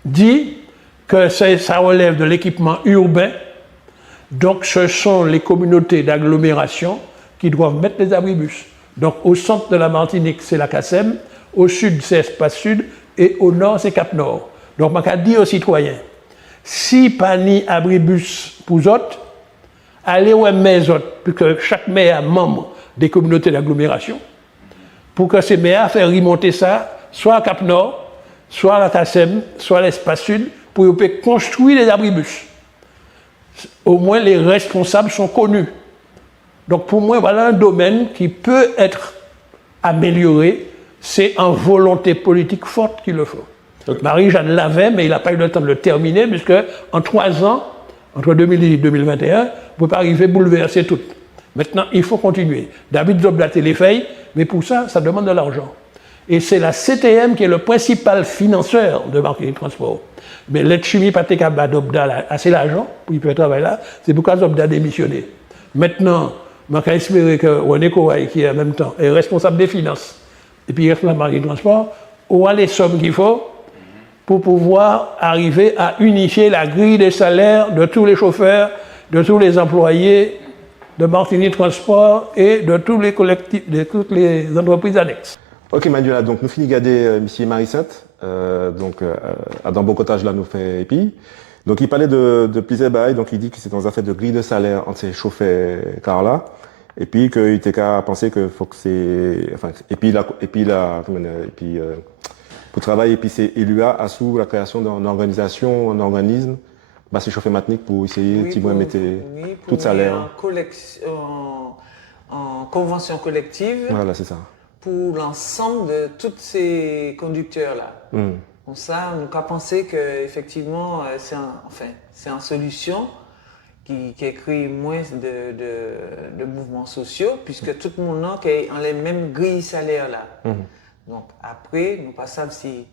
dit que ça relève de l'équipement urbain, donc ce sont les communautés d'agglomération qui doivent mettre les abribus. Donc au centre de la Martinique, c'est la CACEM, au sud, c'est Espace Sud, et au nord, c'est Cap Nord. Donc je vais dire aux citoyens, si pas ni abribus pour eux, allez où mes autres, puisque chaque maire est membre des communautés d'agglomération, pour que ces maires fassent remonter ça, soit à Cap Nord, soit à la CACEM, soit à l'Espace Sud, pour construire les abribus. Au moins, les responsables sont connus. Donc, pour moi, voilà un domaine qui peut être amélioré. C'est en volonté politique forte qu'il le faut. Okay. Marie-Jeanne l'avait, mais il n'a pas eu le temps de le terminer, puisque en 3 ans, entre 2018 et 2021, vous ne pouvez pas arriver à bouleverser tout. Maintenant, il faut continuer. David Dobda les fait, mais pour ça, ça demande de l'argent. Et c'est la CTM qui est le principal financeur de Martinique Transport. Mais l'aide chimie Patekaba Dobda a assez d'argent pour qu'il puisse travailler là. C'est pourquoi Dobda a démissionné. Maintenant, je vais espérer que Wanekouaï, qui en même temps est responsable des finances, et puis responsable de Martinique Transport, aura les sommes qu'il faut pour pouvoir arriver à unifier la grille des salaires de tous les chauffeurs, de tous les employés de Martinique Transport et de tous les collectifs, de toutes les entreprises annexes. Ok Manuela, donc nous finissons de garder M. Marissette, dans Bocotage là nous fait épi. Donc il parlait de plusieurs bails, donc il dit que c'est dans une affaire de grille de salaire entre ces chauffeurs car là, et puis qu'il était qu'à penser que faut que c'est, enfin, pour travailler, et puis c'est ELUA à sous la création d'une organisation, un organisme, bah c'est chauffeur Martinique pour essayer de mettre tout salaire. En convention collective. Voilà, c'est ça. Pour l'ensemble de tous ces conducteurs-là. Comme ça, on a pensé qu'effectivement, c'est une solution qui crée moins de mouvements sociaux, puisque tout le monde a les mêmes grilles salaires-là. Donc après, nous passons si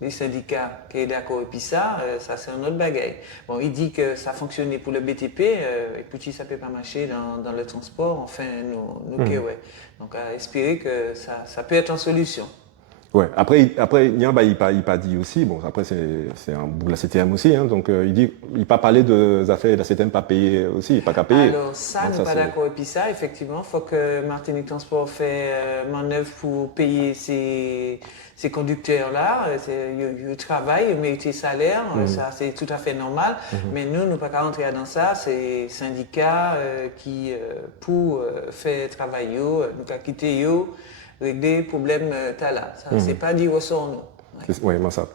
les syndicats qui sont d'accord et puis ça c'est un autre bagaille. Bon, il dit que ça fonctionnait pour le BTP, et puis ça peut pas marcher dans le transport, enfin, nous ouais. Donc, à espérer que ça peut être une solution. Ouais. Après, Nian, il pas dit aussi, bon, après, c'est un bout de la CTM aussi, hein, donc, il pas parlé de affaires de la CTM pas payer aussi, pas qu'à payer. Alors, ça, nous pas d'accord. Et puis ça, effectivement, il faut que Martinique Transport fait manœuvre pour payer ces conducteurs-là. Ils travaillent, ils méritent salaire, ça, c'est tout à fait normal. Mais nous, ne pas qu'à rentrer dans ça, c'est syndicats qui, pour faire travailler, nous qu'à quitter régler les problèmes là. Ça, c'est pas dit ressort nous. Oui, moi ça.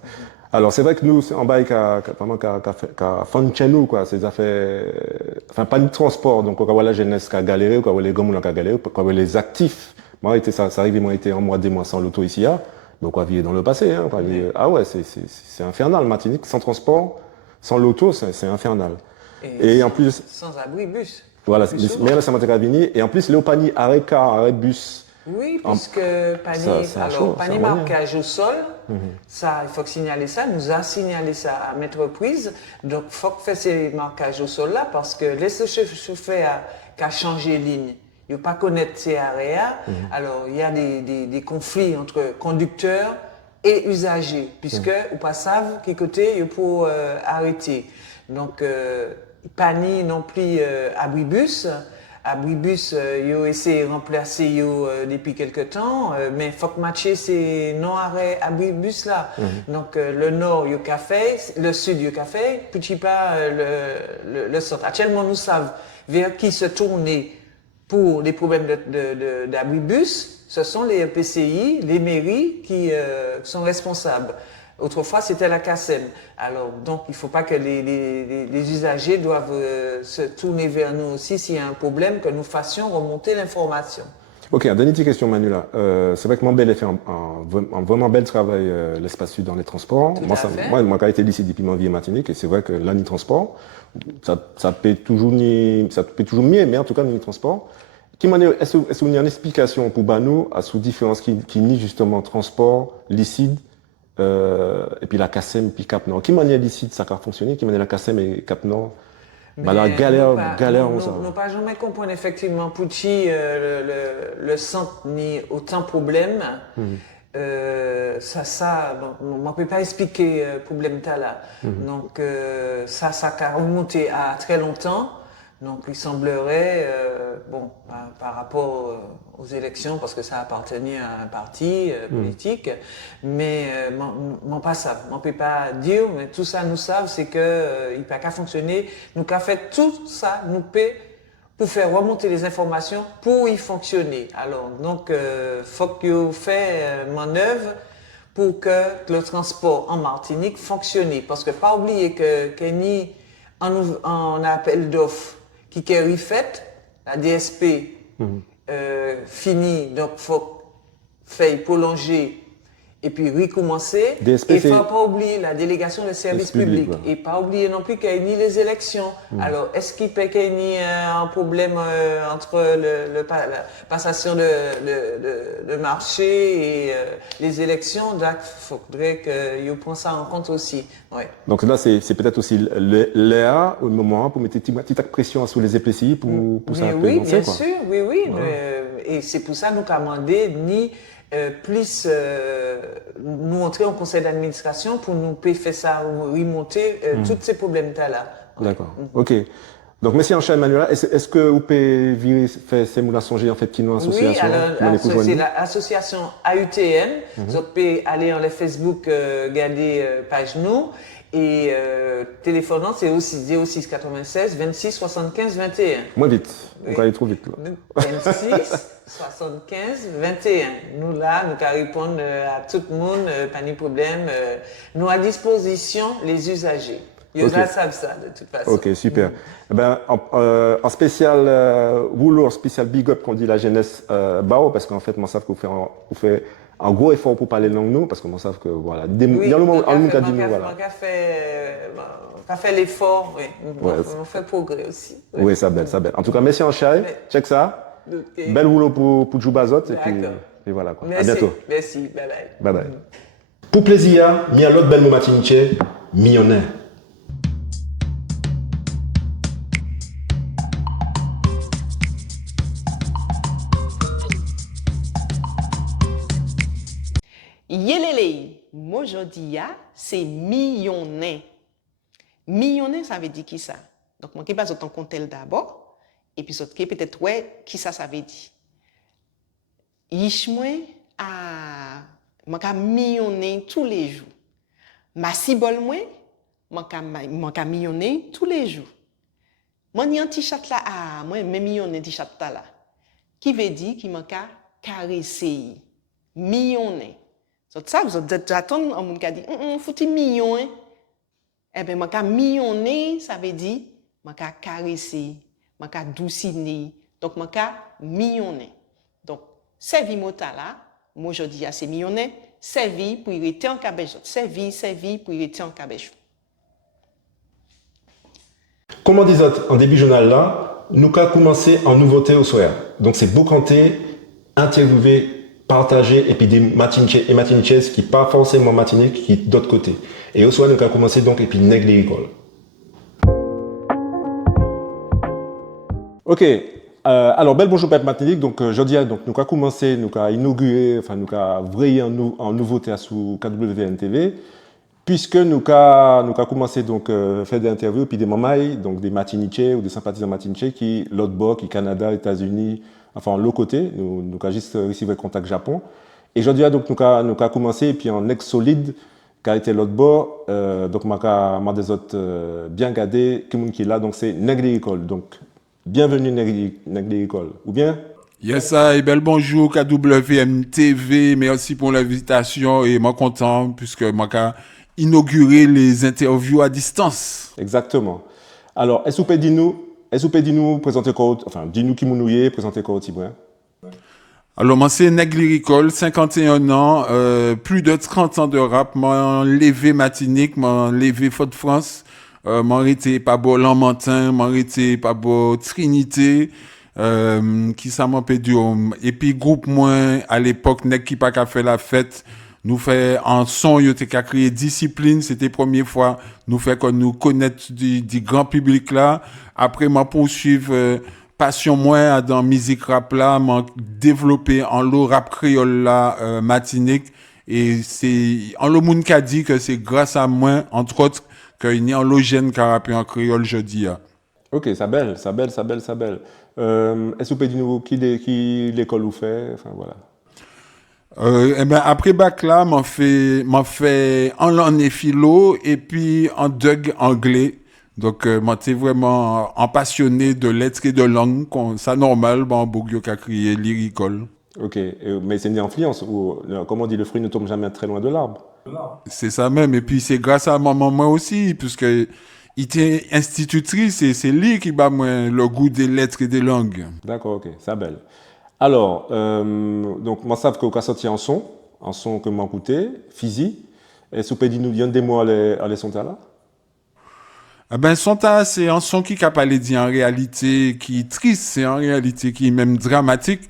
Alors c'est vrai que nous, en bas, vraiment qu'à fond chez nous, quoi, ces affaires, enfin pas de transport, donc quand la jeunesse qui a galéré, quand les grands qui a galéré, quand les actifs, moi ça arrive, moi été un mois, 2 mois sans l'auto ici, donc on vit dans le passé, hein, ah ouais, c'est infernal, Martinique, sans transport, sans l'auto, c'est infernal. Et en plus, sans abribus. voilà, mais là ça m'a été et en plus Léopanie arrêt car, arrêt bus. Oui, puisque panier moyen. marquage au sol, ça, il faut signaler ça, nous a signalé ça à maintes reprises. Donc, il faut faire ces marquages au sol-là parce que laisse le chauffeur qui a changé de ligne, il ne pas connaître ces arrêts. Alors, il y a des conflits entre conducteurs et usagers, puisque ou pas savent quel côté il faut arrêter. Donc, panier non plus abribus. Abribus, yo essayé de remplacer yo depuis quelque temps, mais faut que matcher c'est non arrêt abribus là. Donc le nord yo café, le sud yo café, petit pas le centre. Actuellement nous savons vers qui se tourner pour les problèmes d'abribus. Ce sont les PCI, les mairies qui sont responsables. Autrefois, c'était la CACEM. Alors, donc, il ne faut pas que les usagers doivent se tourner vers nous aussi s'il y a un problème, que nous fassions remonter l'information. Ok, dernière petite question, Manuela. C'est vrai que Mambel a fait un vraiment bel travail l'espace sud dans les transports. Moi, j'ai été ici depuis ma vie à Martinique, et c'est vrai que l'année transport, ça peut toujours mieux, mais en tout cas, l'année transport. Est-ce qu'il y a une explication pour nous à sous différence qui nie justement transport, licide, et puis la CACEM, puis Cap Nord. Qui manière d'ici ça a fonctionné, qui manière la CACEM et Cap Nord. Bah, la galère, nous pas jamais comprendre effectivement pour qui le centre ni autant problème. On peut pas expliquer problème là. Donc ça a remonté à très longtemps. Donc il semblerait, par rapport aux élections, parce que ça appartenait à un parti politique, mais pas ça. On peut pas dire, mais tout ça nous savons, c'est que il peut pas fonctionner. Nous qu'à fait tout ça, nous peut pour faire remonter les informations pour y fonctionner. Alors donc faut que vous fait manœuvre pour que le transport en Martinique fonctionne, parce que pas oublier que Kenny en appel d'offres qui est fait, la DSP fini, donc il faut faire prolonger et puis recommencer. DSP, et il ne faut pas oublier la délégation de services publics. Voilà. Et pas oublier non plus qu'il y a ni les élections. Alors, est-ce qu'il peut qu'il y ait un problème entre la passation de marché et les élections? Donc, il faudrait que prenne ça en compte aussi. Ouais. Donc là, c'est peut-être aussi l'EA au moment pour mettre une petite pression sur les EPCI pour ça. Oui, bien sûr, oui. Et c'est pour ça que nous avons demandé plus nous entrer en conseil d'administration pour nous faire ça, remonter tous ces problèmes-là. D'accord, ok. Donc, merci en Manuela. Est-ce que vous pouvez faire ces moulins songer en fait qui nous association? Oui, alors c'est l'association AUTN. Vous pouvez aller en Facebook, regarder page nous. Et téléphonant, c'est aussi 06 96 26 75 21. Moins vite, on va aller trop vite. Là. 26 75 21. Nous là, nous allons répondre à tout le monde, pas de problème. Nous à disposition les usagers. Ils savent ça de toute façon. Ok, super. En spécial boulot, en spécial big up qu'on dit la jeunesse Bao, parce qu'en fait, moi, savent que vous faites un gros effort pour parler langue nous, parce que moi, savent que voilà, il y a le moment où dit nous, voilà. On a fait l'effort, oui. On fait progrès aussi. Oui, ça belle. En tout cas, merci en chai, check ça. Okay. Bel boulot pour Djoubazot, et voilà quoi. Merci. À bientôt. Merci, bye bye. Pour plaisir, il y a l'autre belle matiniche, millionnaire. Yelele, aujourd'hui, c'est millionnaire. Millionnaire, ça veut dire qui ça? Donc, moi, je vais vous compter d'abord, et puis, peut-être, qui ça veut dire. Yishmoué, moi, je millionnaire tous les jours. Massibol, moi, je millionnaire tous les jours. Moi, j'ai un t-shirt là, moi, je millionnaire t-shirt là. Qui veut dire qu'il m'a caressé. Millionnaire. Ça, vous attendez un monde qui a dit, faut-il million, hein? Eh bien, moi, millionner, ça veut dire, moi, caresser, moi, douciner. Donc, moi, millionner. Donc, servir mota là, moi, je dis, c'est millionner, servir pour y rester en cabèche. Servir pour y rester en cabèche. Comme on disait en début journal là, nous avons commencé en nouveauté au soir. Donc, c'est boucanté, interviewé, partager et puis des matiniches et matiniches qui pas forcément matiniques qui d'autre côté. Et au soir nous avons commencé donc et puis nègre l'école. Ok, alors bel bonjour peuple matinique. Donc jeudi donc nous avons commencé, nous avons inauguré, enfin nous avons vrayé en nouveauté sous KWN TV, puisque nous avons commencé donc faire des interviews puis des mamailles, donc des matiniches ou des sympathisants matiniches qui l'autre bord, qui Canada, États-Unis. Enfin, l'autre côté, nous avons juste reçu le contact Japon. Et aujourd'hui, donc, nous avons commencé, et puis en ex-solide, qui a été l'autre bord, donc, nous avons des autres bien gardés, qui est là, donc c'est Nègre l'école. Donc, bienvenue Nègre l'école. Ou bien? Yes, et bel bonjour KWM TV, merci pour l'invitation, et moi content, puisque moi inauguré les interviews à distance. Exactement. Alors, est-ce que vous pouvez nous présenter quoi, enfin, dis-nous qui nous présenter quoi au Tibouin? Alors, moi, c'est Nègre l'école, 51 ans, plus de 30 ans de rap, moi, levé matinique, moi, levé Fort France, moi, été pas beau Lammentin, moi, été pas beau Trinité, qui ça m'a pédu, et puis groupe moins, à l'époque, Nègre qui pas qu'à fait la fête, nous fait en son, il était qu'à créer discipline, c'était la première fois, nous fait qu'on nous connaître du grand public là. Après, m'a poursuivre passion moins dans musique rap là, m'a développé en le rap créole là, matinique. Et c'est, en le monde qui a dit que c'est grâce à moi, entre autres, qu'il y a un logène qui a rappé en créole jeudi. Ok, ça belle. Est-ce que vous pouvez nous qui l'école vous fait? Enfin, voilà. Eh ben après bac là, m'en fait en langue et philo et puis en dug anglais. Donc moi t'es vraiment en passionné de lettres et de langue, ça normal, bon Bourgio qui a crié l'iricole. Ok, mais c'est une influence ou comment on dit, le fruit ne tombe jamais très loin de l'arbre. C'est ça même, et puis c'est grâce à maman moi aussi, puisque il était institutrice et c'est lui qui m'a moi le goût des lettres et des langues. D'accord, ok, ça belle. Alors, donc, moi, je sais que vous avez sorti un son que moi écouté, Fizi. Est-ce que vous pouvez nous dire des mots à les sons là? Ah ben, Sonta, c'est un son qui n'a pas dit en réalité, qui est triste, c'est en réalité qui est même dramatique.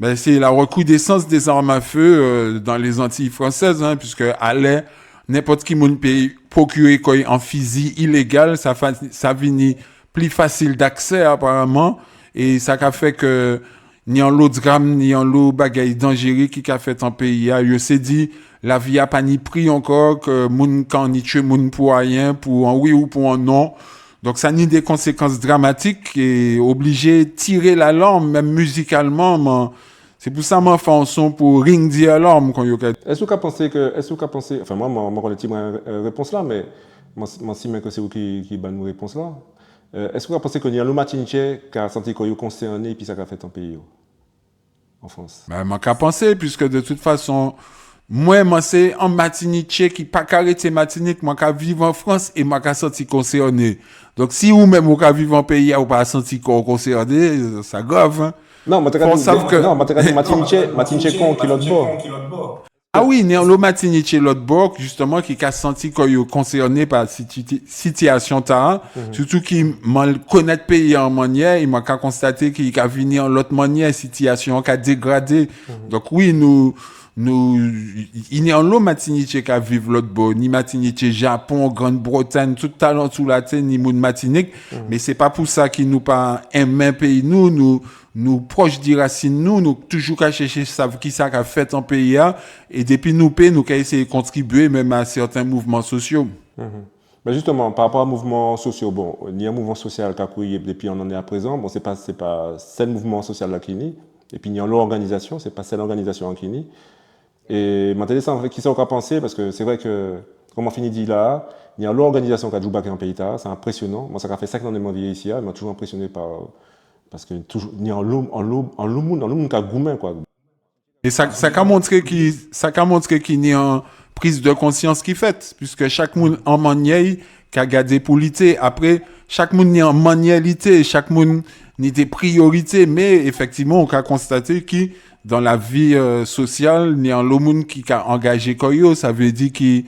Ben, c'est la recrudescence des armes à feu dans les Antilles françaises, hein, puisque allait n'importe qui moun peut procurer quoi en Fizi illégal, ça finit plus facile d'accès apparemment, et ça a fait que ni en l'eau drame, ni en l'eau bagaille dangereux qui a fait en pays. Je s'est dit, la vie a pas ni pris encore, que moun kan ni tue moun pour rien, pour un oui ou pour un non. Donc ça a des conséquences dramatiques et obligé de tirer l'alarme, même musicalement. C'est pour ça que je fais un son pour ring dire alarme. Est-ce que vous pensez, enfin moi, je connais une réponse là, mais moi, si que c'est vous qui donne une réponse là. Est-ce que vous pensez qu'il y a le matiniche qui a senti qu'on est concerné et puis ça a fait en pays en France? Ben, moi, qu'à penser, puisque de toute façon, moi, c'est un matiniche qui pas arrêté matinique, moi, qui vivre en France et moi, qui senti concerné. Donc, si vous même, vous qui vivre en pays, vous pas senti concerné, ça grave, hein. Non, moi, matiniche con qui l'autre bord. Ah oui, il y a le matiniche l'autre bord, justement, qui a senti qu'on est concerné par la situation ta, surtout qui mal connaît le pays en manière, il m'a constaté qu'il a venu en l'autre manière, situation qui a dégradé. Donc oui, il y a le matiniche qui a vivre l'autre bord, ni matiniche Japon, Grande-Bretagne, tout talent sous la terre, ni moun matinique, mais c'est pas pour ça qu'il nous pas un pays, nous proches des racines, nous toujours qu'à chercher qui ça qu'a fait en pays, et depuis nous qu'à essayer de contribuer même à certains mouvements sociaux. Mais justement, par rapport aux mouvements sociaux, bon, il y a un mouvement social qui a couru depuis on en est à présent, bon, c'est pas le mouvement social là qui est, et puis il y a l'organisation, c'est pas celle organisation qui est. Et maintenant, qui ça qu'on a pensé, parce que c'est vrai que, comme on finit dit là, il y a l'organisation qui a joué en pays, c'est impressionnant. Moi, ça a fait 5 ans de ma vie ici, il m'a toujours impressionné parce que toujours, il y a un monde qui a gourmand, quoi. Et ça a montré qu'il y a une prise de conscience qui fait, puisque chaque monde en manière qui a gardé pour l'été. Après, chaque monde n'y en manialité, chaque monde n'y des priorités, mais effectivement, on a constaté que dans la vie sociale, il y a un monde qui a engagé Koyo, ça veut dire que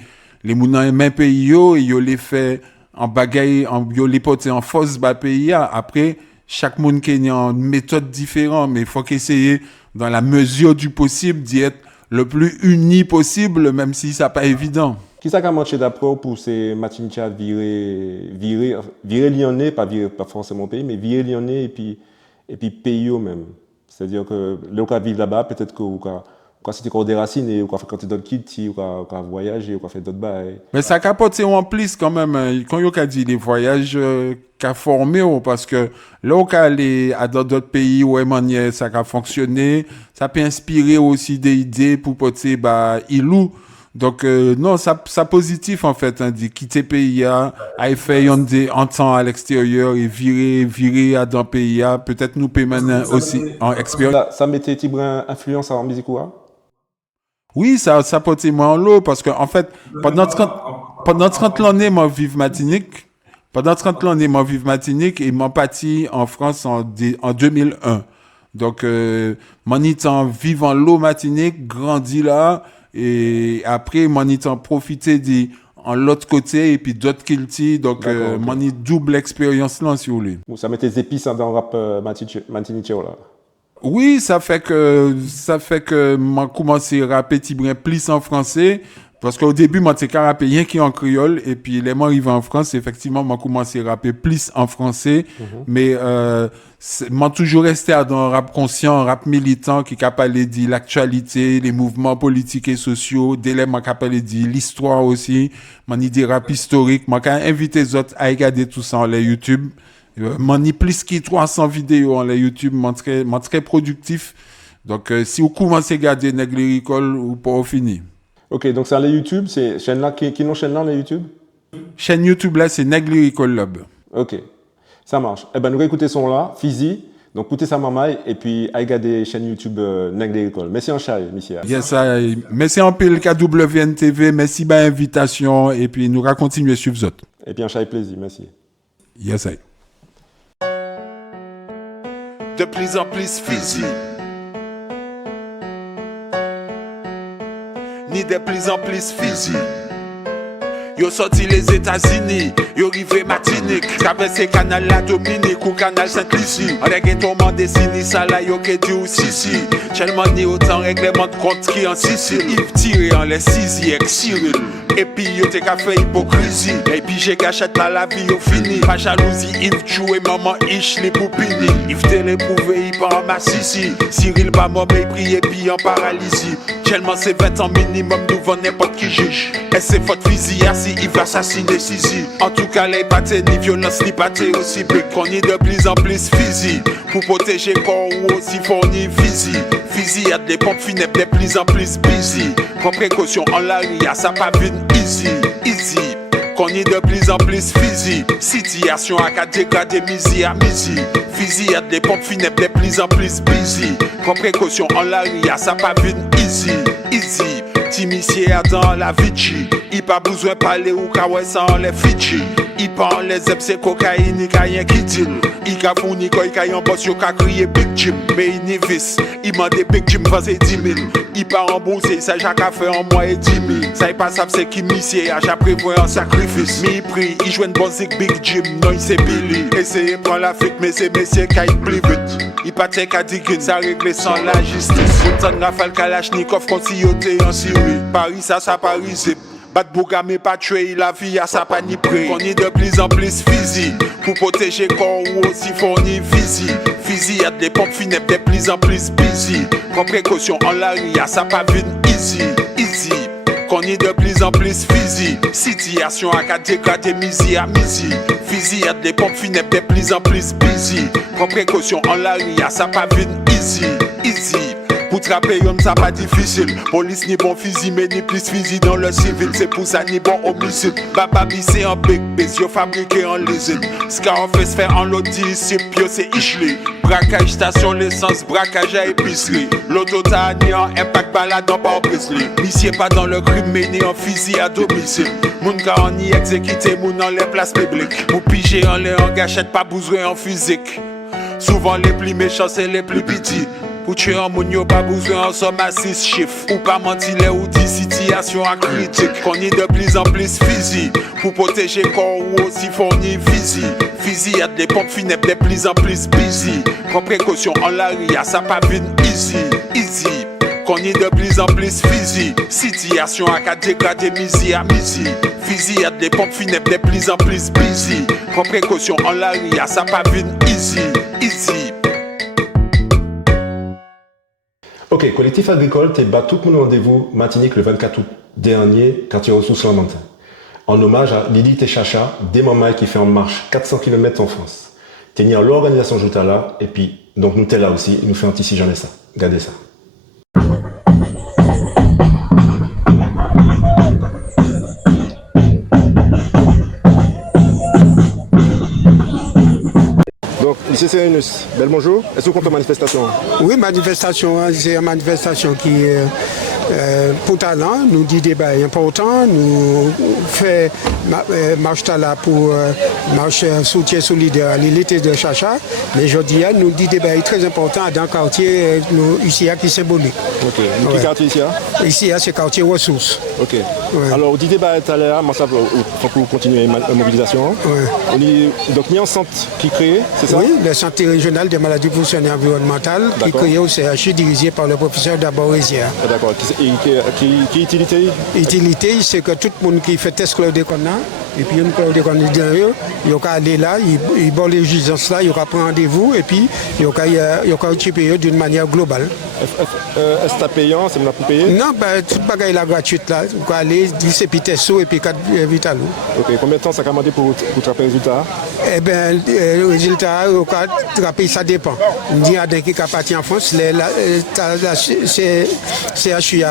les gens dans même pays, ils les fait en bagaille, ils les portent en force bas pays. Après, chaque monde qui a une méthode différente, mais il faut qu'essayer, dans la mesure du possible, d'y être le plus uni possible, même si ça n'est pas évident. Qui ça a marché d'après pour ces Martiniquais à virer Lyonnais, pas forcément pays, mais virer Lyonnais et puis pays même. C'est-à-dire que là, on vivre là-bas, peut-être que quand c'était encore des racines et on a fréquenté d'autres kids, on a voyagé, on a fait d'autres bails. Mais ça capote en plus quand même. Quand on a dit les voyages qu'a formé, parce que là, on a allé à d'autres pays où ça a fonctionné, ça peut inspirer aussi des idées pour porter ilou. Donc non, ça positif en fait, hein, de quitter pays à faire un temps à l'extérieur et virer à dans pays à peut-être nous peut maintenant aussi en expérience. Ça mettait Tibrin influence en musique ou Oui, ça portait moi en l'eau parce que en fait pendant 30 l'année moi vive Martinique. Pendant 30 l'année moi vive Martinique et m'en parti en France en 2001. Donc mon étant vivant l'eau Martinique, grandi là. Et après, mon étant profité en l'autre côté et puis d'autres kilti. Donc, mon double expérience là, si vous voulez. Ça met des épices dans le rap Martiniquais là. Oui, ça fait que moi commencé à rapper Tibrin plus en français. Parce qu'au début, moi, j'étais rappé rien qui en créole. Et puis, les mots arrivés en France, effectivement, moi, commencé à rapper plus en français. Mais, moi, toujours resté dans un rap conscient, un rap militant qui capable de dire l'actualité, les mouvements politiques et sociaux. Délai, moi, capable de dire l'histoire aussi. Moi, des rap historique. Moi, quand invité les autres à regarder tout ça en les YouTube. Moi, plus que 300 vidéos en les YouTube. Moi, très productif. Donc, si vous commencez à regarder Nègre Lyrical, vous pouvez finir. Ok, donc c'est les YouTube, c'est chaîne là qui n'ont chaîne là les YouTube. Chaîne YouTube là, c'est Nègre Lyrical Lab. Ok, ça marche. Eh ben nous écouter son là, Fizi. Donc écoutez sa maman et puis à regarder chaîne YouTube Nègre Lyrical. Merci en chat, monsieur. Yes, merci en pile KWNTV, merci pour l'invitation et puis nous continuer à suivre vous autres. Et puis en chat plaisir, merci. Yes, I. De plus en plus Fizi. Ni de plus en plus Fizi. Yo sorti les États-Unis, yo rivé Martinique, traversé canal la Dominique ou canal Saint-Lucie. On a gagné ton décennie, ça là yo que du Sissi. Tellement ni autant règlement de compte qui en Sicile. Yves tiré en les Sisi avec Cyril. Et puis yo t'es qu'à faire hypocrisie. Et puis j'ai gâchette là la vie yo fini. Pas jalousie, Yves joué maman ish les poupini. Yves t'es l'éprouvé, il part en massissi. Cyril pas mort mais prié puis en paralysie. Tellement c'est 20 ans minimum devant n'importe qui juge. Et c'est faute physique si il va assassiner Sisi. En tout cas les battez ni violence ni battez aussi big. Qu'on y de plus en plus physique. Pour protéger corps ou aussi fourni physique. Physique y'a des pompes funèbres de plus en plus busy. Prends précaution en la ria, ça pas vite easy. Qu'on y de plus en plus physique. Situation à dégrader misi à misi. Physique y'a des pompes funèbres de plus en plus busy. Prends précaution en la ria, ça pas vite easy. Timissier dans la Vichy. Il pas besoin de parler ou kawai sans les Fidji. Il parle les epses cocaïne, il a rien qui dit. Il a fourni quoi, il a un boss, il a crié Big Jim. Mais il n'y vis, il m'a dit Big Jim, vas-y 10 000. Il pas remboursé, ça j'ai qu'à faire en mois et 10 000. Ça il pas ça, c'est qui missier, à chaque prévoir un sacrifice. Mais il prie, il joue une bonne Big Jim, non il c'est Billy. Essayez de prendre la fuite, mais c'est messieurs qui aillent plus vite. Il pas t'es qu'à dire que ça règle sans la justice. Autant Rafale Kalachnikov, concilioté en Syrie. Paris, ça parisé. Bat Bouga mais pas tuer la vie à sa panipré. On est de plus en plus physique. Pour protéger corps ou aussi fournir physique. Physique y'a des pompes funèbres de plus en plus busy. Prends précaution en la ria, ça pas vite easy. Qu'on est de plus en plus physique. Situation à dégrader misi à misi. Physique y'a des pompes funèbres de plus en plus busy. Prends précaution en la ria, ça pas vite easy. Pour trapper yon ça pas difficile. Police ni bon fusil mais ni plus fusil dans le civil. C'est pour ça ni bon homicide. Baba c'est en big biz, yo fabriqué en l'usine. Scarface fait en loti, pio c'est Ishley. Braquage station l'essence, braquage à épicerie. L'auto t'a ni en impact balade dans Bar Brisley. Misier pas dans le crime mais ni en fusil à domicile. Moun ka en y exécuté, moun en les places publiques. Pour piger en les en gâchette, pas bouger en physique. Souvent les plus méchants c'est les plus petits. Pour tuer un moun yo pas besoin en somme à 6 chiffres. Ou pas mentir ou dit situation à critique. Qu'on y de plus en plus physique. Pour protéger corps ou aussi fournir physique. Physique a des pompes funèbres de plus en plus busy. Prends précaution en la ria, ça pas vine easy. Qu'on y de plus en plus physique. Situation à 4 dégradé misi à misi. Physique a des pompes funèbres de plus en plus busy. Prends précaution en la ria, ça pas vine easy. Ok, collectif agricole, t'es bat tout mon rendez-vous Martinique le 24 août dernier, quartier ressources Lamantin. En hommage à Lili Téchacha, des mamans qui fait en marche 400 km en France. T'es ni à l'organisation Joutala, et puis, donc nous t'es là aussi, il nous fait un petit si j'en ai ça. Regardez ça. Donc, lycée Sérénus, bel bonjour. Est-ce que vous comptez manifestation? Oui, manifestation, c'est une manifestation qui pour talent, nous dit débat important, nous fait marche là pour marche soutien solidaire à l'élite de Chacha, mais aujourd'hui nous dit débat très important dans le quartier ici qui est symbolique. Ok, dans quel quartier ici? Ici c'est quartier ressources. Ok. Ouais. Alors, dit débat tout à l'heure, moi ça faut que vous continuez la mobilisation. Ouais. Donc il y a un centre qui crée, c'est ça? Oui, le centre régional des maladies professionnelles et environnementales qui est créé au CHU dirigé par le professeur Daborézière. D'accord. Qui utilité? Utilité, c'est que tout le monde qui fait test chlordécone, et puis une chlordécone il va aller là, il va les jugeances là, il va prendre rendez-vous et puis il va payer d'une manière globale. Est-ce que c'est payant? C'est pour payer? Non, ben, toute bagaille là gratuite là. Vous pouvez aller 10 épitesso et puis 4 vitalo. Ok, combien de temps ça a commandé pour trapper le résultat? Eh bien, le résultat, ça dépend. On dit à des qui appartient en France, c'est CHU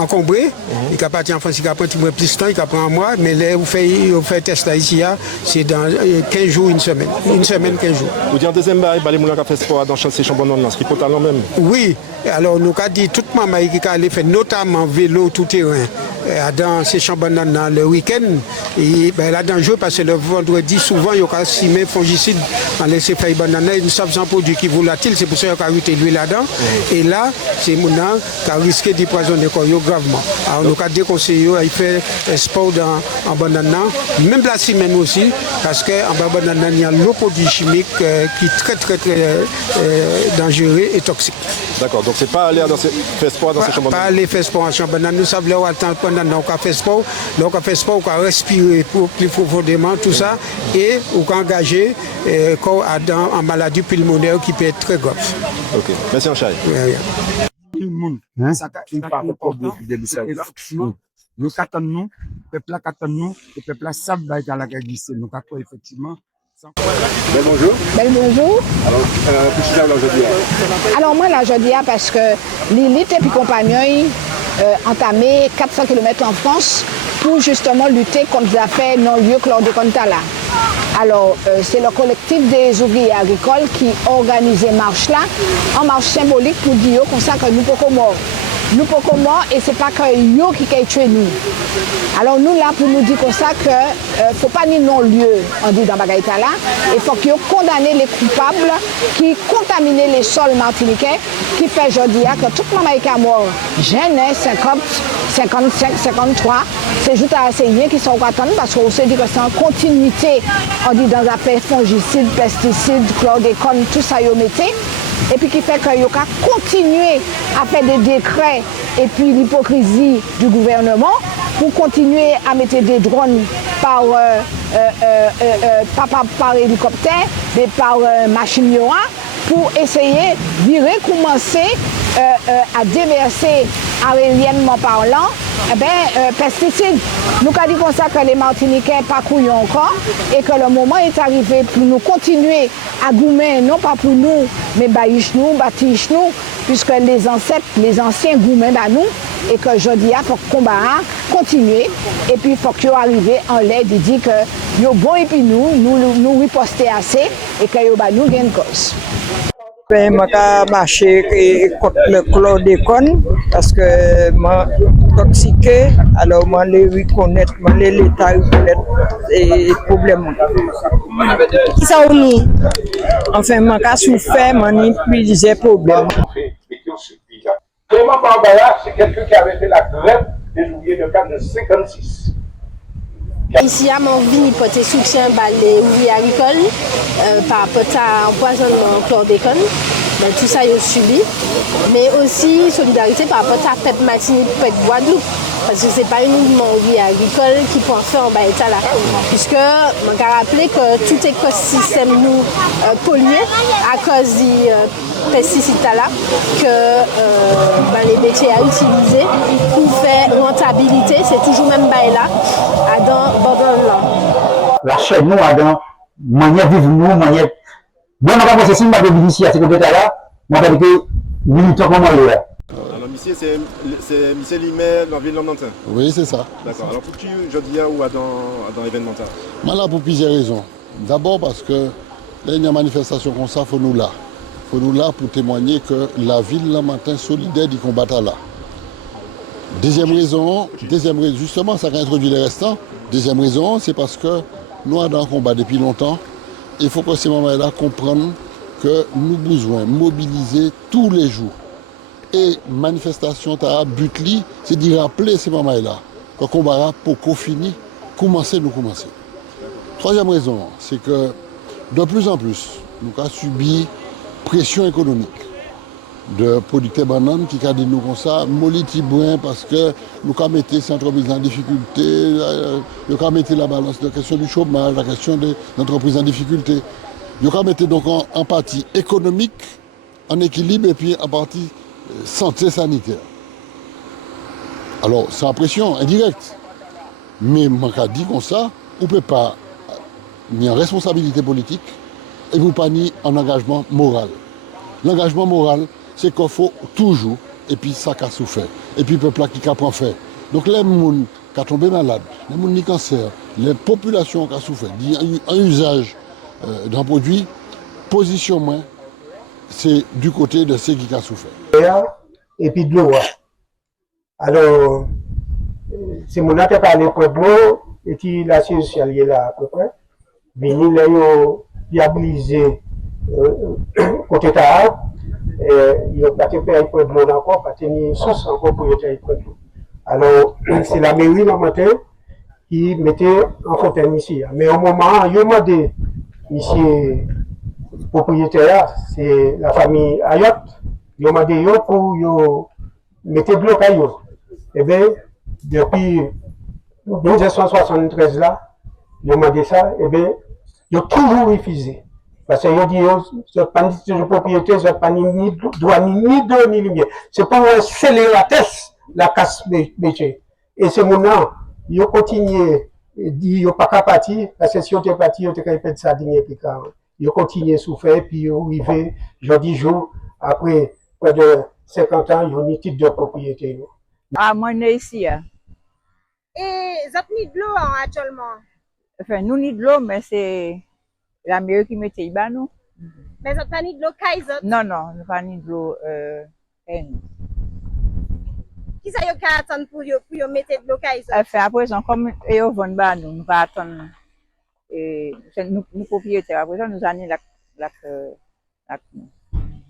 encombré. Il appartient en France, il prend un petit peu plus de temps, il prend un mois, mais là, vous faites test là ici, c'est dans 15 jours, une semaine. Une semaine, 15 jours. Vous dites en deuxième bail, les gens qui fait sport dans ces chambres ce qui peut talent même? Oui, alors nous avons dit toute maman qui a fait notamment vélo tout terrain dans ces chambres dans le week-end. Et ben, là, dangereux parce que le vendredi, souvent, il y a 6 000 fongicides dans les faire banana, une substance produit qui volatile, c'est pour ça qu'il y a ajouté l'huile là-dedans. Et là, c'est mon qui a risqué d'empoisonner gravement. Alors nous avons déconseillé à faire sport en banana, même la semaine aussi, parce qu'en banana, il y a l'eau produit chimique qui est très dangereux et toxique. D'accord, donc c'est pas aller faire sport dans ces chambres? Pas aller faire sport en chambre. Nous savons attendre pendant qu'on fait sport, donc on fait sport, on peut respirer plus profondément, tout ça, et on peut engager en maladie pulmonaire qui peut être très grave. Ok, merci Anchaï. Nous attendons, le peuple attend, le peuple savent à la glisse. Nous attendons effectivement. Bel bonjour. Bel bonjour. Alors, moi, là, je dis parce que l'élite et puis compagnon entamé 400 km en France pour justement lutter contre les affaires non-lieu chlordécone là. Alors, c'est le collectif des ouvriers agricoles qui organise marche là, en marche symbolique pour dire comme ça que nous pouvons mort. Nous pouvons mort et c'est pas que yo qui a tué nous. Alors nous là pour nous dire comme ça que faut pas ni non-lieu, on dit dans Bagaïta là, il faut qu'ils condamner les coupables qui contaminaient les sols martiniquais, qui fait aujourd'hui que toute maman est mort, jeune, 50, 55, 53, c'est juste à essayer qui sont attendus parce qu'on se dit que c'est en continuité, on dit dans les affaires fongicides, pesticides, chlordécone, tout ça y mettez. Et puis qui fait que y a continué à faire des décrets et puis l'hypocrisie du gouvernement pour continuer à mettre des drones pas par hélicoptère, mais par machine Yoa pour essayer de commencer à déverser aériennement parlant pesticides. Nous avons dit comme ça que les Martiniquais pas couillons encore et que le moment est arrivé pour nous continuer à goumer, non pas pour nous, mais baïch nous, bâtiche nous, puisque les ancêtres, les anciens gourmets à nous, et que je dis, il faut que le combat continue, et puis il faut que arrive en l'aide et dit que yo bon et puis nous riposter assez, et que yo nous gagne cause. Je vais marcher contre le chlordécone parce que je suis toxiqué, alors je les reconnaître, l'État reconnaître les problèmes. Qui ça ou nous? Enfin, je suis souffert, je n'ai plus de problèmes. Clément Barbara, c'est quelqu'un qui avait fait la grève des ouvriers de 1956. Ici, à mon vini porter soutien les ouvriers agricoles par rapport à l'empoisonnement chlordécone. Tout ça, ils ont subi. Mais aussi solidarité par rapport à PEP Martinique, PEP Guadeloupe. Parce que ce n'est pas uniquement ouvriers agricoles qui peuvent faire en bas état là. Puisque, je me rappelle que tout écosystème nous pollué à cause des pesticides là que les métiers à utiliser pour faire rentabilité, c'est toujours même bas là, dans la chaîne nous a dans manière de vivre nous, manière. Bon, on va voir si on va venir ici à ce côté-là, on va dire que militant comme on est là. Alors, monsieur, c'est monsieur Limer dans la ville de Nantin. Oui, c'est ça. D'accord. Alors, pour qui aujourd'hui ou dans l'événement? Moi, là, pour plusieurs raisons. D'abord, parce que là, il y a une manifestation comme ça, il faut nous là. Il faut nous là pour témoigner que la ville de Nantin solidaire du combat là. Deuxième raison, justement, ça a introduit les restants. Deuxième raison, c'est parce que nous avons un combat depuis longtemps. Il faut que ces moments-là comprennent que nous avons besoin de mobiliser tous les jours. Et manifestation, but, c'est de rappeler ces moments-là. Que le combat pour qu'on finisse, commencer. Troisième raison, c'est que de plus en plus, nous avons subi pression économique de producteurs bananes qui ont dit nous comme ça, moliti brun parce que nous avons mis ces entreprises en difficulté, nous avons mis la balance de la question du chômage, la question des entreprises en difficulté. Nous avons mis donc en partie économique, en équilibre et puis en partie santé sanitaire. Alors c'est en pression indirecte. Mais je dis comme ça, on ne peut pas ni en responsabilité politique et vous pas ni en engagement moral. L'engagement moral, c'est qu'il faut toujours, et puis ça qui a souffert, et puis le peuple qui a pris fait. Donc les gens qui ont tombé malades, les gens qui ont cancer, les populations qui ont souffert, un usage d'un produit, position moins, c'est du côté de ceux qui ont souffert. Et puis de l'eau. Alors, c'est mon qui a parlé pour de l'eau, et puis la sociale est là à peu près. Venir là, viabiliser côté Tahab. Il n'y a pas de payer pour de l'eau encore, pas de tenir source encore pour payer pour de l'eau. Alors, c'est la mairie le matin qui mettait en fontaine ici. Mais au moment où il y a demandé, ici, propriétaire, c'est la famille Ayot, il a demandé pour mettre de l'eau caillou. Eh bien, depuis 1973 là, il a demandé ça, eh bien, il a toujours refusé. Parce qu'il a dit, ce n'est pas ni propriété, ce n'est pas ni droit, ni d'eau, ni lumière. C'est pour sceller la tête, la casse métier. Et ce moment, il a continué, il dit, il n'a pas qu'à partir, parce que si on était parti, on était qu'à faire ça, il a continué à souffrir, puis il est arrivé, je dis jour, après près de 50 ans, il a un titre de propriété. Ah, moi, je suis ici. Et vous avez de l'eau actuellement? Enfin, nous, ni de l'eau, mais c'est la mairie qui mettait là, nous. Mais vous n'avez pas de l'eau Kaiser? Non, non, nous n'avons pas de l'eau. Qui ça y a qu'à attendre pour mettre de l'eau Kaiser? Enfin, après, comme ils vendent bas, nous ne pas attendre. Et nous propriétaires, après ça, nous avons la.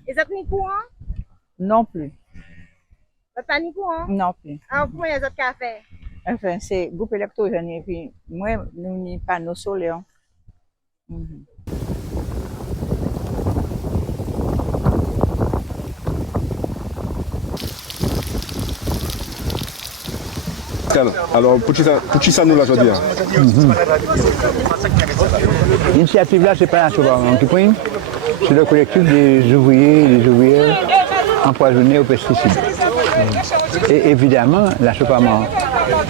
Et vous avez courant? Non plus. Vous n'avez pas courant? Non plus. Alors, comment vous avez fait? Enfin, c'est groupe électrogène et puis moi, nous n'avons pas nos solaires. Alors, pour qui ça nous l'a aujourd'hui? L'initiative là, ce n'est pas un chauffeur qui prend, c'est le collectif des ouvriers et des ouvrières empoisonnés aux pesticides. Et évidemment, l'achèvement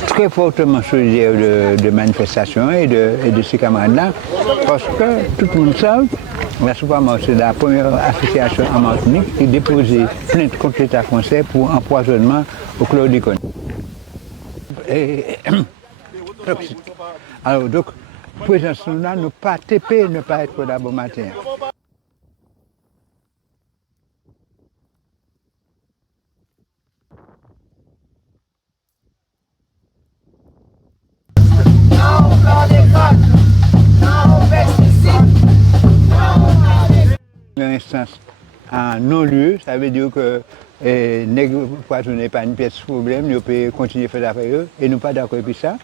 très fortement solidaire de manifestations et de ces camarades-là, parce que tout le monde sait La Soupama, c'est la première association en Martinique qui a déposé plainte contre l'État français pour empoisonnement au chlordécone. Alors donc, présence nous là, nous pas TP, ne pas être là bon matin. L'instance en non-lieu, ça veut dire que les poissons n'est pas une pièce de problème, nous pouvons continuer à faire l'affaire et nous pas d'accord avec ça.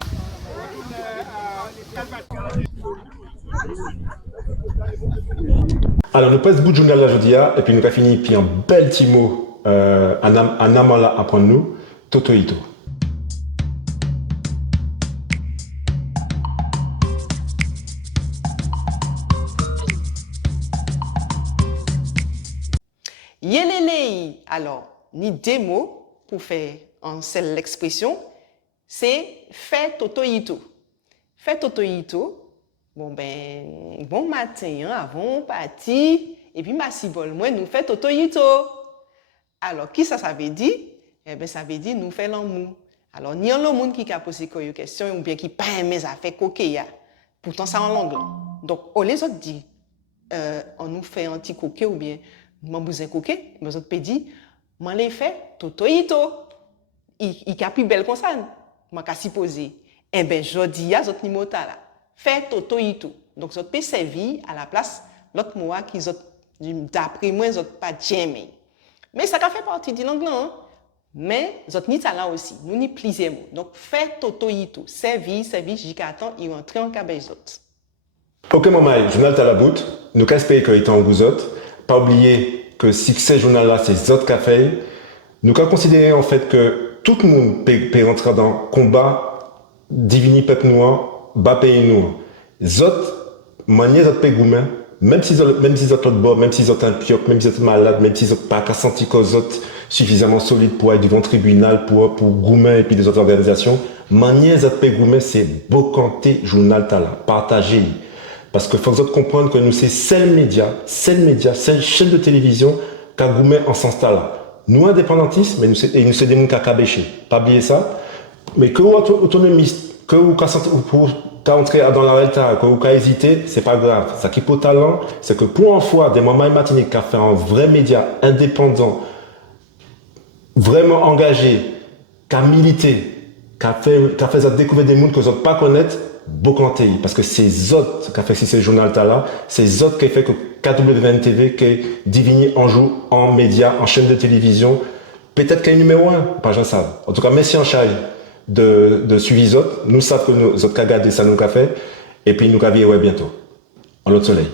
Alors, nous passons bout de journal aujourd'hui et puis nous avons fini puis un bel petit mot en amala à prendre nous, Totoito. Yelele, alors, ni deux mots pour faire en seule l'expression, c'est fait Totoito. Fait Totoito, bon matin, avant parti, et puis Massibol, moi, nous fait Totoito. Alors, qui ça veut dire? Eh bien, ça veut dire nous fait l'amour. Alors, ni un monde qui a posé une question, ou bien qui pas aimé ça fait coquet, pourtant ça en langue. Donc, on les autres dit, on nous fait un petit coquet, ou bien, moi, vous êtes coquet, mais autres peut dire, moi, les fait Totoito. Il a plus belle comme ça. Moi, je suis posé. Eh bien, je dis, il y a d'autres mots là. Fait Totoito. Donc, je peux servir à la place l'autre mot qui, d'après moi, je pas jamais. Mais ça fait partie de l'anglais. Hein? Mais je n'ai pas là aussi. Nous n'y plusieurs mots. Donc, fait Totoito. Servir, jusqu'à temps, il rentre en cabège d'autres. Ok, maman, journal à la bout. Nous casse payer que étant en gouzotte. Pas oublier que si ce journal-là, c'est Zot Café, nous avons considéré en fait que tout le monde peut rentrer dans le combat divini peuple noir, bas pays noir. Zot, manier Zot pégoumen, même si Zot l'autre bord, même si Zot un pioc, même si Zot malade, même si Zot pas qu'à sentir que Zot suffisamment solide pour aller devant le tribunal, pour Goumen et puis les autres organisations, manier Zot pégoumen, c'est bocanté journal tala, partager. Parce qu'il faut que vous compreniez que nous, c'est seul média, seule chaîne de télévision qui a goumé en sens là. Nous, indépendantistes, mais nous, c'est des gens qui ont cabéché. Pas oublier ça. Mais que vous êtes autonomiste, que vous êtes entré dans la réalité, que vous avez hésité, c'est pas grave. Ça qui est pour talent, c'est que pour une fois, des mamans Martinique qui a fait un vrai média indépendant, vraiment engagé, qui a milité, qui a fait découvrir des mondes que vous n'êtes pas connaître, Bocanté, parce que c'est Zot qui a fait ce journal-là, c'est Zot qui a fait que KWN-TV qui est divini en joue, en médias, en chaîne de télévision, peut-être qu'il y a un numéro 1, pas j'en sais. En tout cas, merci en chai de suivi Zot, nous savons que Zot qui a gardé ça, nous qu'a fait, et puis nous qu'a vu bientôt, en l'autre soleil.